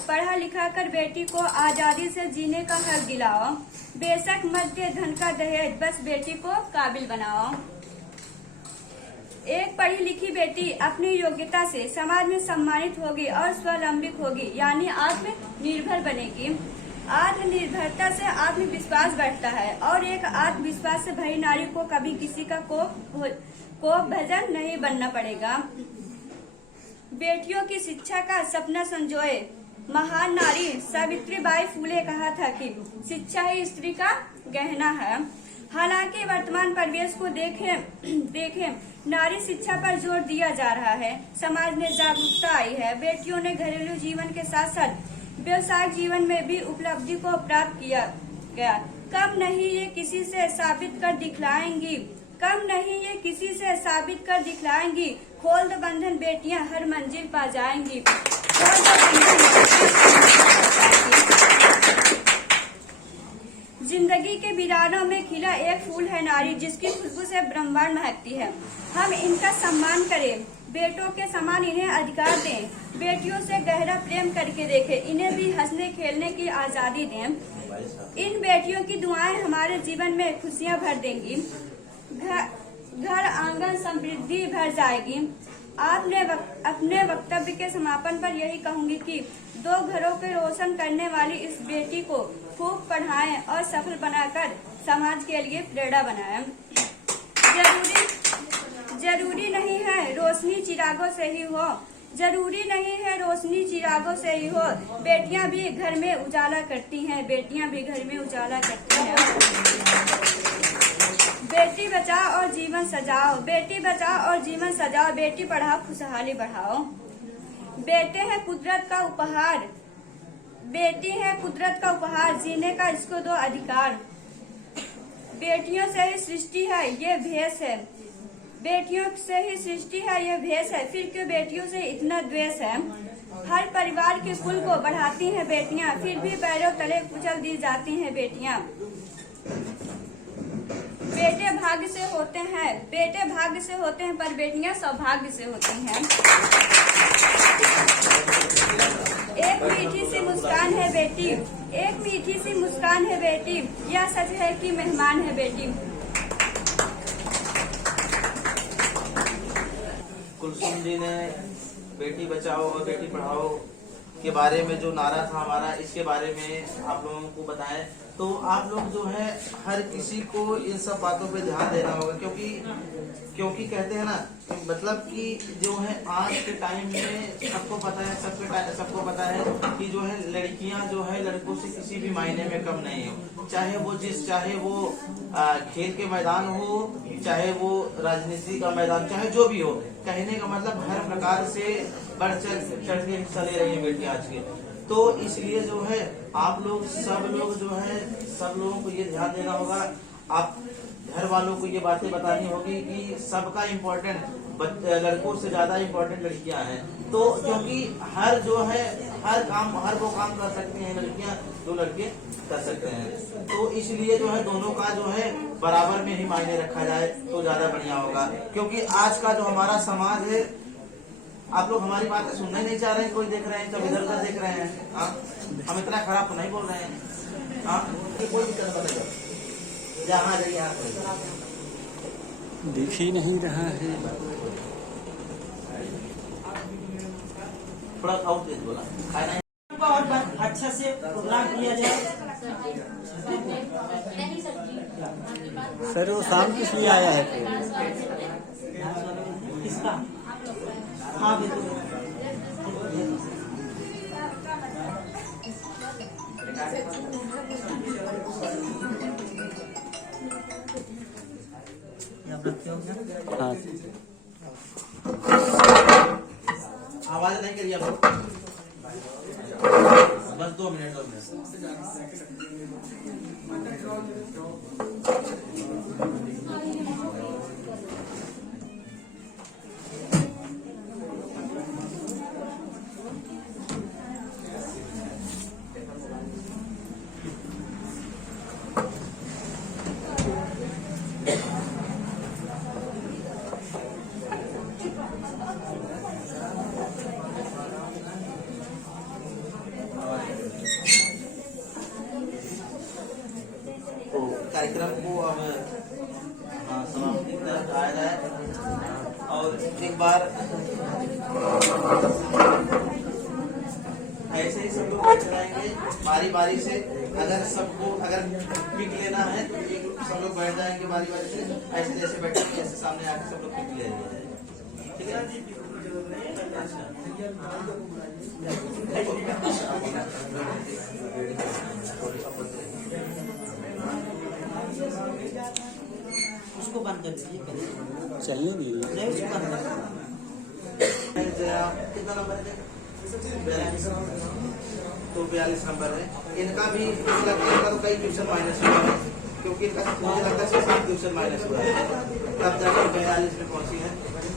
पढ़ा लिखा कर बेटी को आजादी से जीने का हक दिलाओ। बेशक मध्य धन का दहेज, बस बेटी को काबिल बनाओ। एक पढ़ी लिखी बेटी अपनी योग्यता से समाज में सम्मानित होगी और स्वावलंबी होगी, यानी आत्मनिर्भर बनेगी। आत्मनिर्भरता से आत्मविश्वास बढ़ता है और एक आत्मविश्वास से भरी नारी को कभी किसी का कोप भजन नहीं बनना पड़ेगा। बेटियों की शिक्षा का सपना संजोए महान नारी सावित्रीबाई फुले कहा था कि शिक्षा ही स्त्री का गहना है। हालांकि वर्तमान परिवेश को देखें नारी शिक्षा पर जोर दिया जा रहा है। समाज में जागरूकता आई है। बेटियों ने घरेलू जीवन के साथ साथ व्यवसायिक जीवन में भी उपलब्धि को प्राप्त किया गया। कम नहीं ये किसी से साबित कर दिखलाएंगी, कम नहीं ये किसी से साबित कर दिखलाएंगी। खोल दो बंधन बेटियां हर मंजिल पा जाएंगी। खोल दो जिंदगी के वीरानों में खिला एक फूल है नारी, जिसकी खुशबू से ब्रह्मांड महकती है। हम इनका सम्मान करें, बेटों के समान इन्हें अधिकार दें। बेटियों से गहरा प्रेम करके देखें, इन्हें भी हंसने खेलने की आजादी दें। इन बेटियों की दुआएं हमारे जीवन में खुशियां भर देंगी। घर आंगन समृद्धि भर जाएगी। अपने वक्तव्य के समापन पर यही कहूंगी कि दो घरों को रोशन करने वाली इस बेटी को खूब पढ़ाएं और सफल बनाकर समाज के लिए प्रेरणा बनाएं। जरूरी नहीं है रोशनी चिरागों से ही हो, जरूरी नहीं है रोशनी चिरागों से ही हो। बेटियां भी घर में उजाला करती हैं, बेटियां भी घर में उजाला करती हैं। बेटी बचाओ और जीवन सजाओ, बेटी बचाओ और जीवन सजाओ। बेटी पढ़ाओ खुशहाली बढ़ाओ। बेटे हैं कुदरत का उपहार, बेटी है कुदरत का उपहार, जीने का इसको दो अधिकार। बेटियों से ही सृष्टि है ये भेष है, बेटियों से ही सृष्टि है ये भेष है। फिर क्यों बेटियों से इतना द्वेष है। हर परिवार के कुल को बढ़ाती हैं बेटियां, फिर भी पैरों तले कुचल दी जाती हैं बेटियां। बेटे भाग्य से होते हैं, बेटे भाग्य से होते हैं, पर बेटियां सौभाग्य से होती हैं। एक मीठी सी मुस्कान है बेटी, एक मीठी सी मुस्कान है बेटी, यह सच है कि मेहमान है बेटी। कुलसुम जी ने बेटी बचाओ और बेटी पढ़ाओ के बारे में जो नारा था हमारा, इसके बारे में आप लोगों को बताएं। तो आप लोग जो है हर किसी को इन सब बातों पे ध्यान देना होगा, क्योंकि कहते हैं ना, मतलब कि जो है आज के टाइम में सबको पता है, सबको पता है कि जो है लड़कियां जो है लड़कों से किसी भी मायने में कम नहीं हो। चाहे वो खेल के मैदान हो, चाहे वो राजनीति का मैदान, चाहे जो भी हो। कहने का मतलब हर प्रकार से बढ़ चढ़ के हिस्सा ले रही है बेटी आज के। तो इसलिए जो है आप लोग सब लोगों को ये ध्यान देना होगा। आप घर वालों को ये बातें बतानी होगी कि सबका इम्पोर्टेंट लड़कों से ज्यादा इम्पोर्टेंट लड़कियां हैं। तो क्योंकि हर वो काम कर सकती हैं लड़कियां जो लड़के कर सकते हैं। तो इसलिए जो है दोनों का जो है बराबर में ही मायने रखा जाए तो ज्यादा बढ़िया होगा। क्योंकि आज का जो हमारा समाज है, आप लोग हमारी बातें सुनना ही नहीं चाह रहे हैं। कोई देख रहे हैं तब इधर उधर देख रहे हैं। हम इतना खराब तो नहीं बोल रहे हैं। कोई दिक्कत नहीं, जहाँ जाइए आप दिख ही नहीं रहा है। थोड़ा और तेज बोला, खाना और अच्छा से प्रोग्राम किया जाए। सर वो शाम किस लिए आया है? किसका? हाँ बिल्कुल। हाँ आवाज नहीं करिए आप, बस 2 मिनट। कार्यक्रम को अब समाप्ति की तरफ आया जाए और एक बार ऐसे ही सब लोग बैठ जाएंगे बारी बारी से। अगर सबको अगर पिक लेना है तो एक सब लोग बैठ जाएंगे बारी बारी से, ऐसे जैसे बैठेंगे ऐसे सामने आके सब लोग पिक ले जाएंगे, ठीक है। उसको बंद कर दीजिए, चलने दीजिए। नहीं उसको बंद कर दीजिए। कितना नंबर है? 42। तो 42 नंबर है इनका भी। मुझे लगता है इनका तो कई ट्यूशन माइनस हुआ है, क्योंकि इनका मुझे लगता है 6-7 ट्यूशन माइनस हुआ है, तब जाकर 42 में पहुंची है।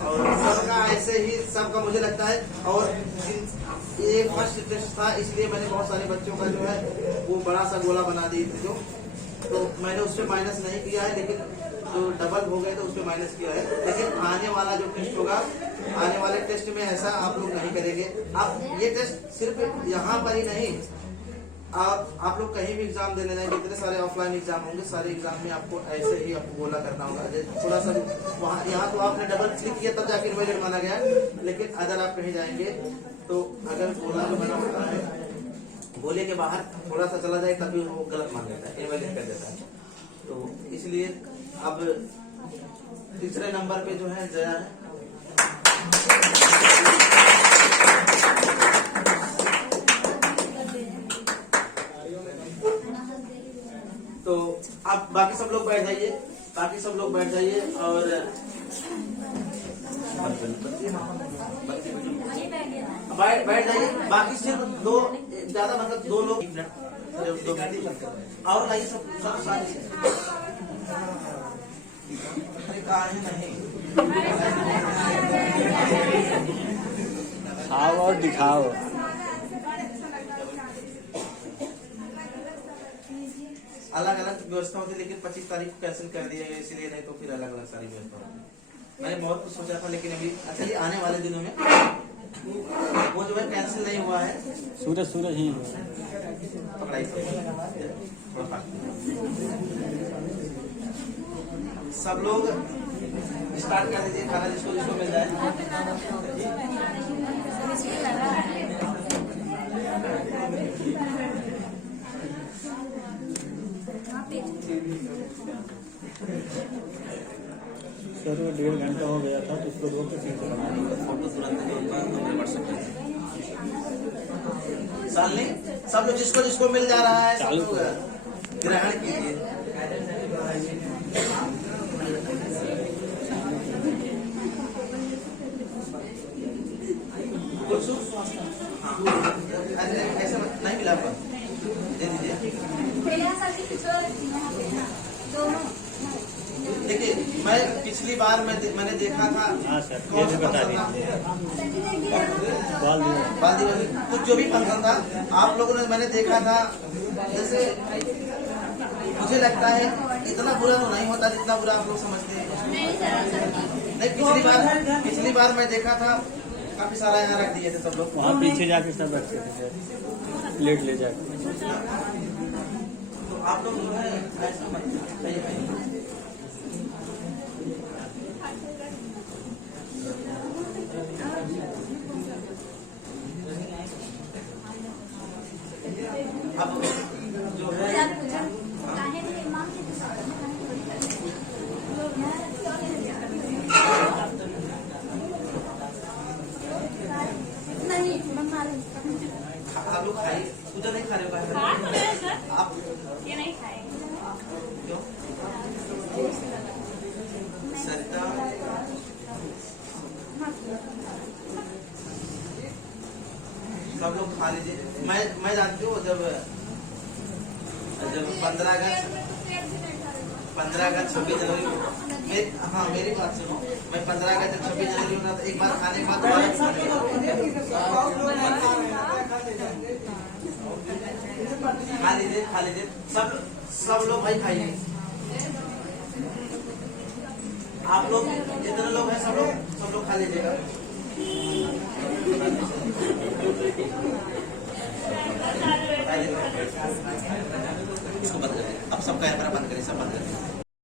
और सबका ऐसे ही सबका मुझे लगता है। और ये फर्स्ट टेस्ट था, इसलिए मैंने बहुत सारे बच्चों का जो है वो बड़ा सा गोला बना दिए थे जो, तो मैंने उस पर माइनस नहीं किया है, लेकिन जो डबल हो गए तो उस पर माइनस किया है। लेकिन आने वाला जो टेस्ट होगा, आने वाले टेस्ट में ऐसा आप लोग नहीं करेंगे। अब ये टेस्ट सिर्फ यहाँ पर ही नहीं, आप लोग कहीं भी एग्जाम देने जाएंगे, जितने सारे ऑफलाइन एग्जाम होंगे सारे एग्जाम में आपको ऐसे ही आपको गोला करना होगा। थोड़ा सा वहाँ यहाँ तो आपने डबल क्लिक किया तब जाके इन्वेलिड माना गया, लेकिन अगर आप कहीं जाएंगे तो अगर गोला जो बना होता है गोले के बाहर थोड़ा सा चला जाए तभी वो गलत मान लेता है, इन्वेलिड कर देता है। तो इसलिए अब तीसरे नंबर पे जो है जया है। तो अब बाकी सब लोग बैठ जाइए, बाकी सब लोग बैठ जाइए और बैठ जाइए। बाकी सिर्फ दो ज्यादा मतलब 2 लोग 2 मिनट और लाइए सब सारे नहीं। खाओ और दिखाओ। अलग अलग व्यवस्था होती है, लेकिन 25 तारीख को कैंसिल कर दिया गया, इसलिए नहीं तो फिर अलग अलग सारी व्यवस्था होती। मैंने बहुत कुछ सोचा था, लेकिन अभी अच्छा ये आने वाले दिनों में वो जो है कैंसिल नहीं हुआ है। सूरज ही पकड़ाई सब लोग स्टार्ट कर दीजिए, खाना जिसको जिसको मिल जाए। सर वो 1.5 घंटा हो गया था तो उसको रोक के फिर से बना सालनी सब लोग जिसको जिसको मिल जा रहा है सब लोग ग्रहण कीजिए। ऐसे नहीं मिला आपको दे दीजिए। देखिए मैं पिछली बार मैंने देखा था। हाँ सर ये भी बता दीजिए। बाल्दी कुछ जो भी फंक्शन था आप लोगों ने मैंने देखा था, जैसे मुझे लगता है इतना बुरा तो नहीं होता जितना बुरा आप लोग समझते हैं। नहीं पिछली बार मैं देखा था काफी सारा यहाँ रख दिए थे सब लोग, वहाँ पीछे जाके सब रखते थे प्लेट ले जाके। तो आप लोग जो है ऐसा मत अब जो है आप लोग खाइए, उधर नहीं खा रहे हो आप? ये नहीं खाएंगे। क्यों? सरिता सब लोग खा लीजिए। मैं जानती हूँ जब 15 अगस्त 26 जनवरी हाँ मेरी बात सुनो, मैं 15 अगस्त 26 जनवरी होना तो एक बार खाने के बाद खा लीजिए सब लोग भाई खाइए। आप लोग जितने लोग हैं सब लोग खा लीजिएगा। इसको बंद करें, अब सब कैमरा बंद करें, सब बंद करें।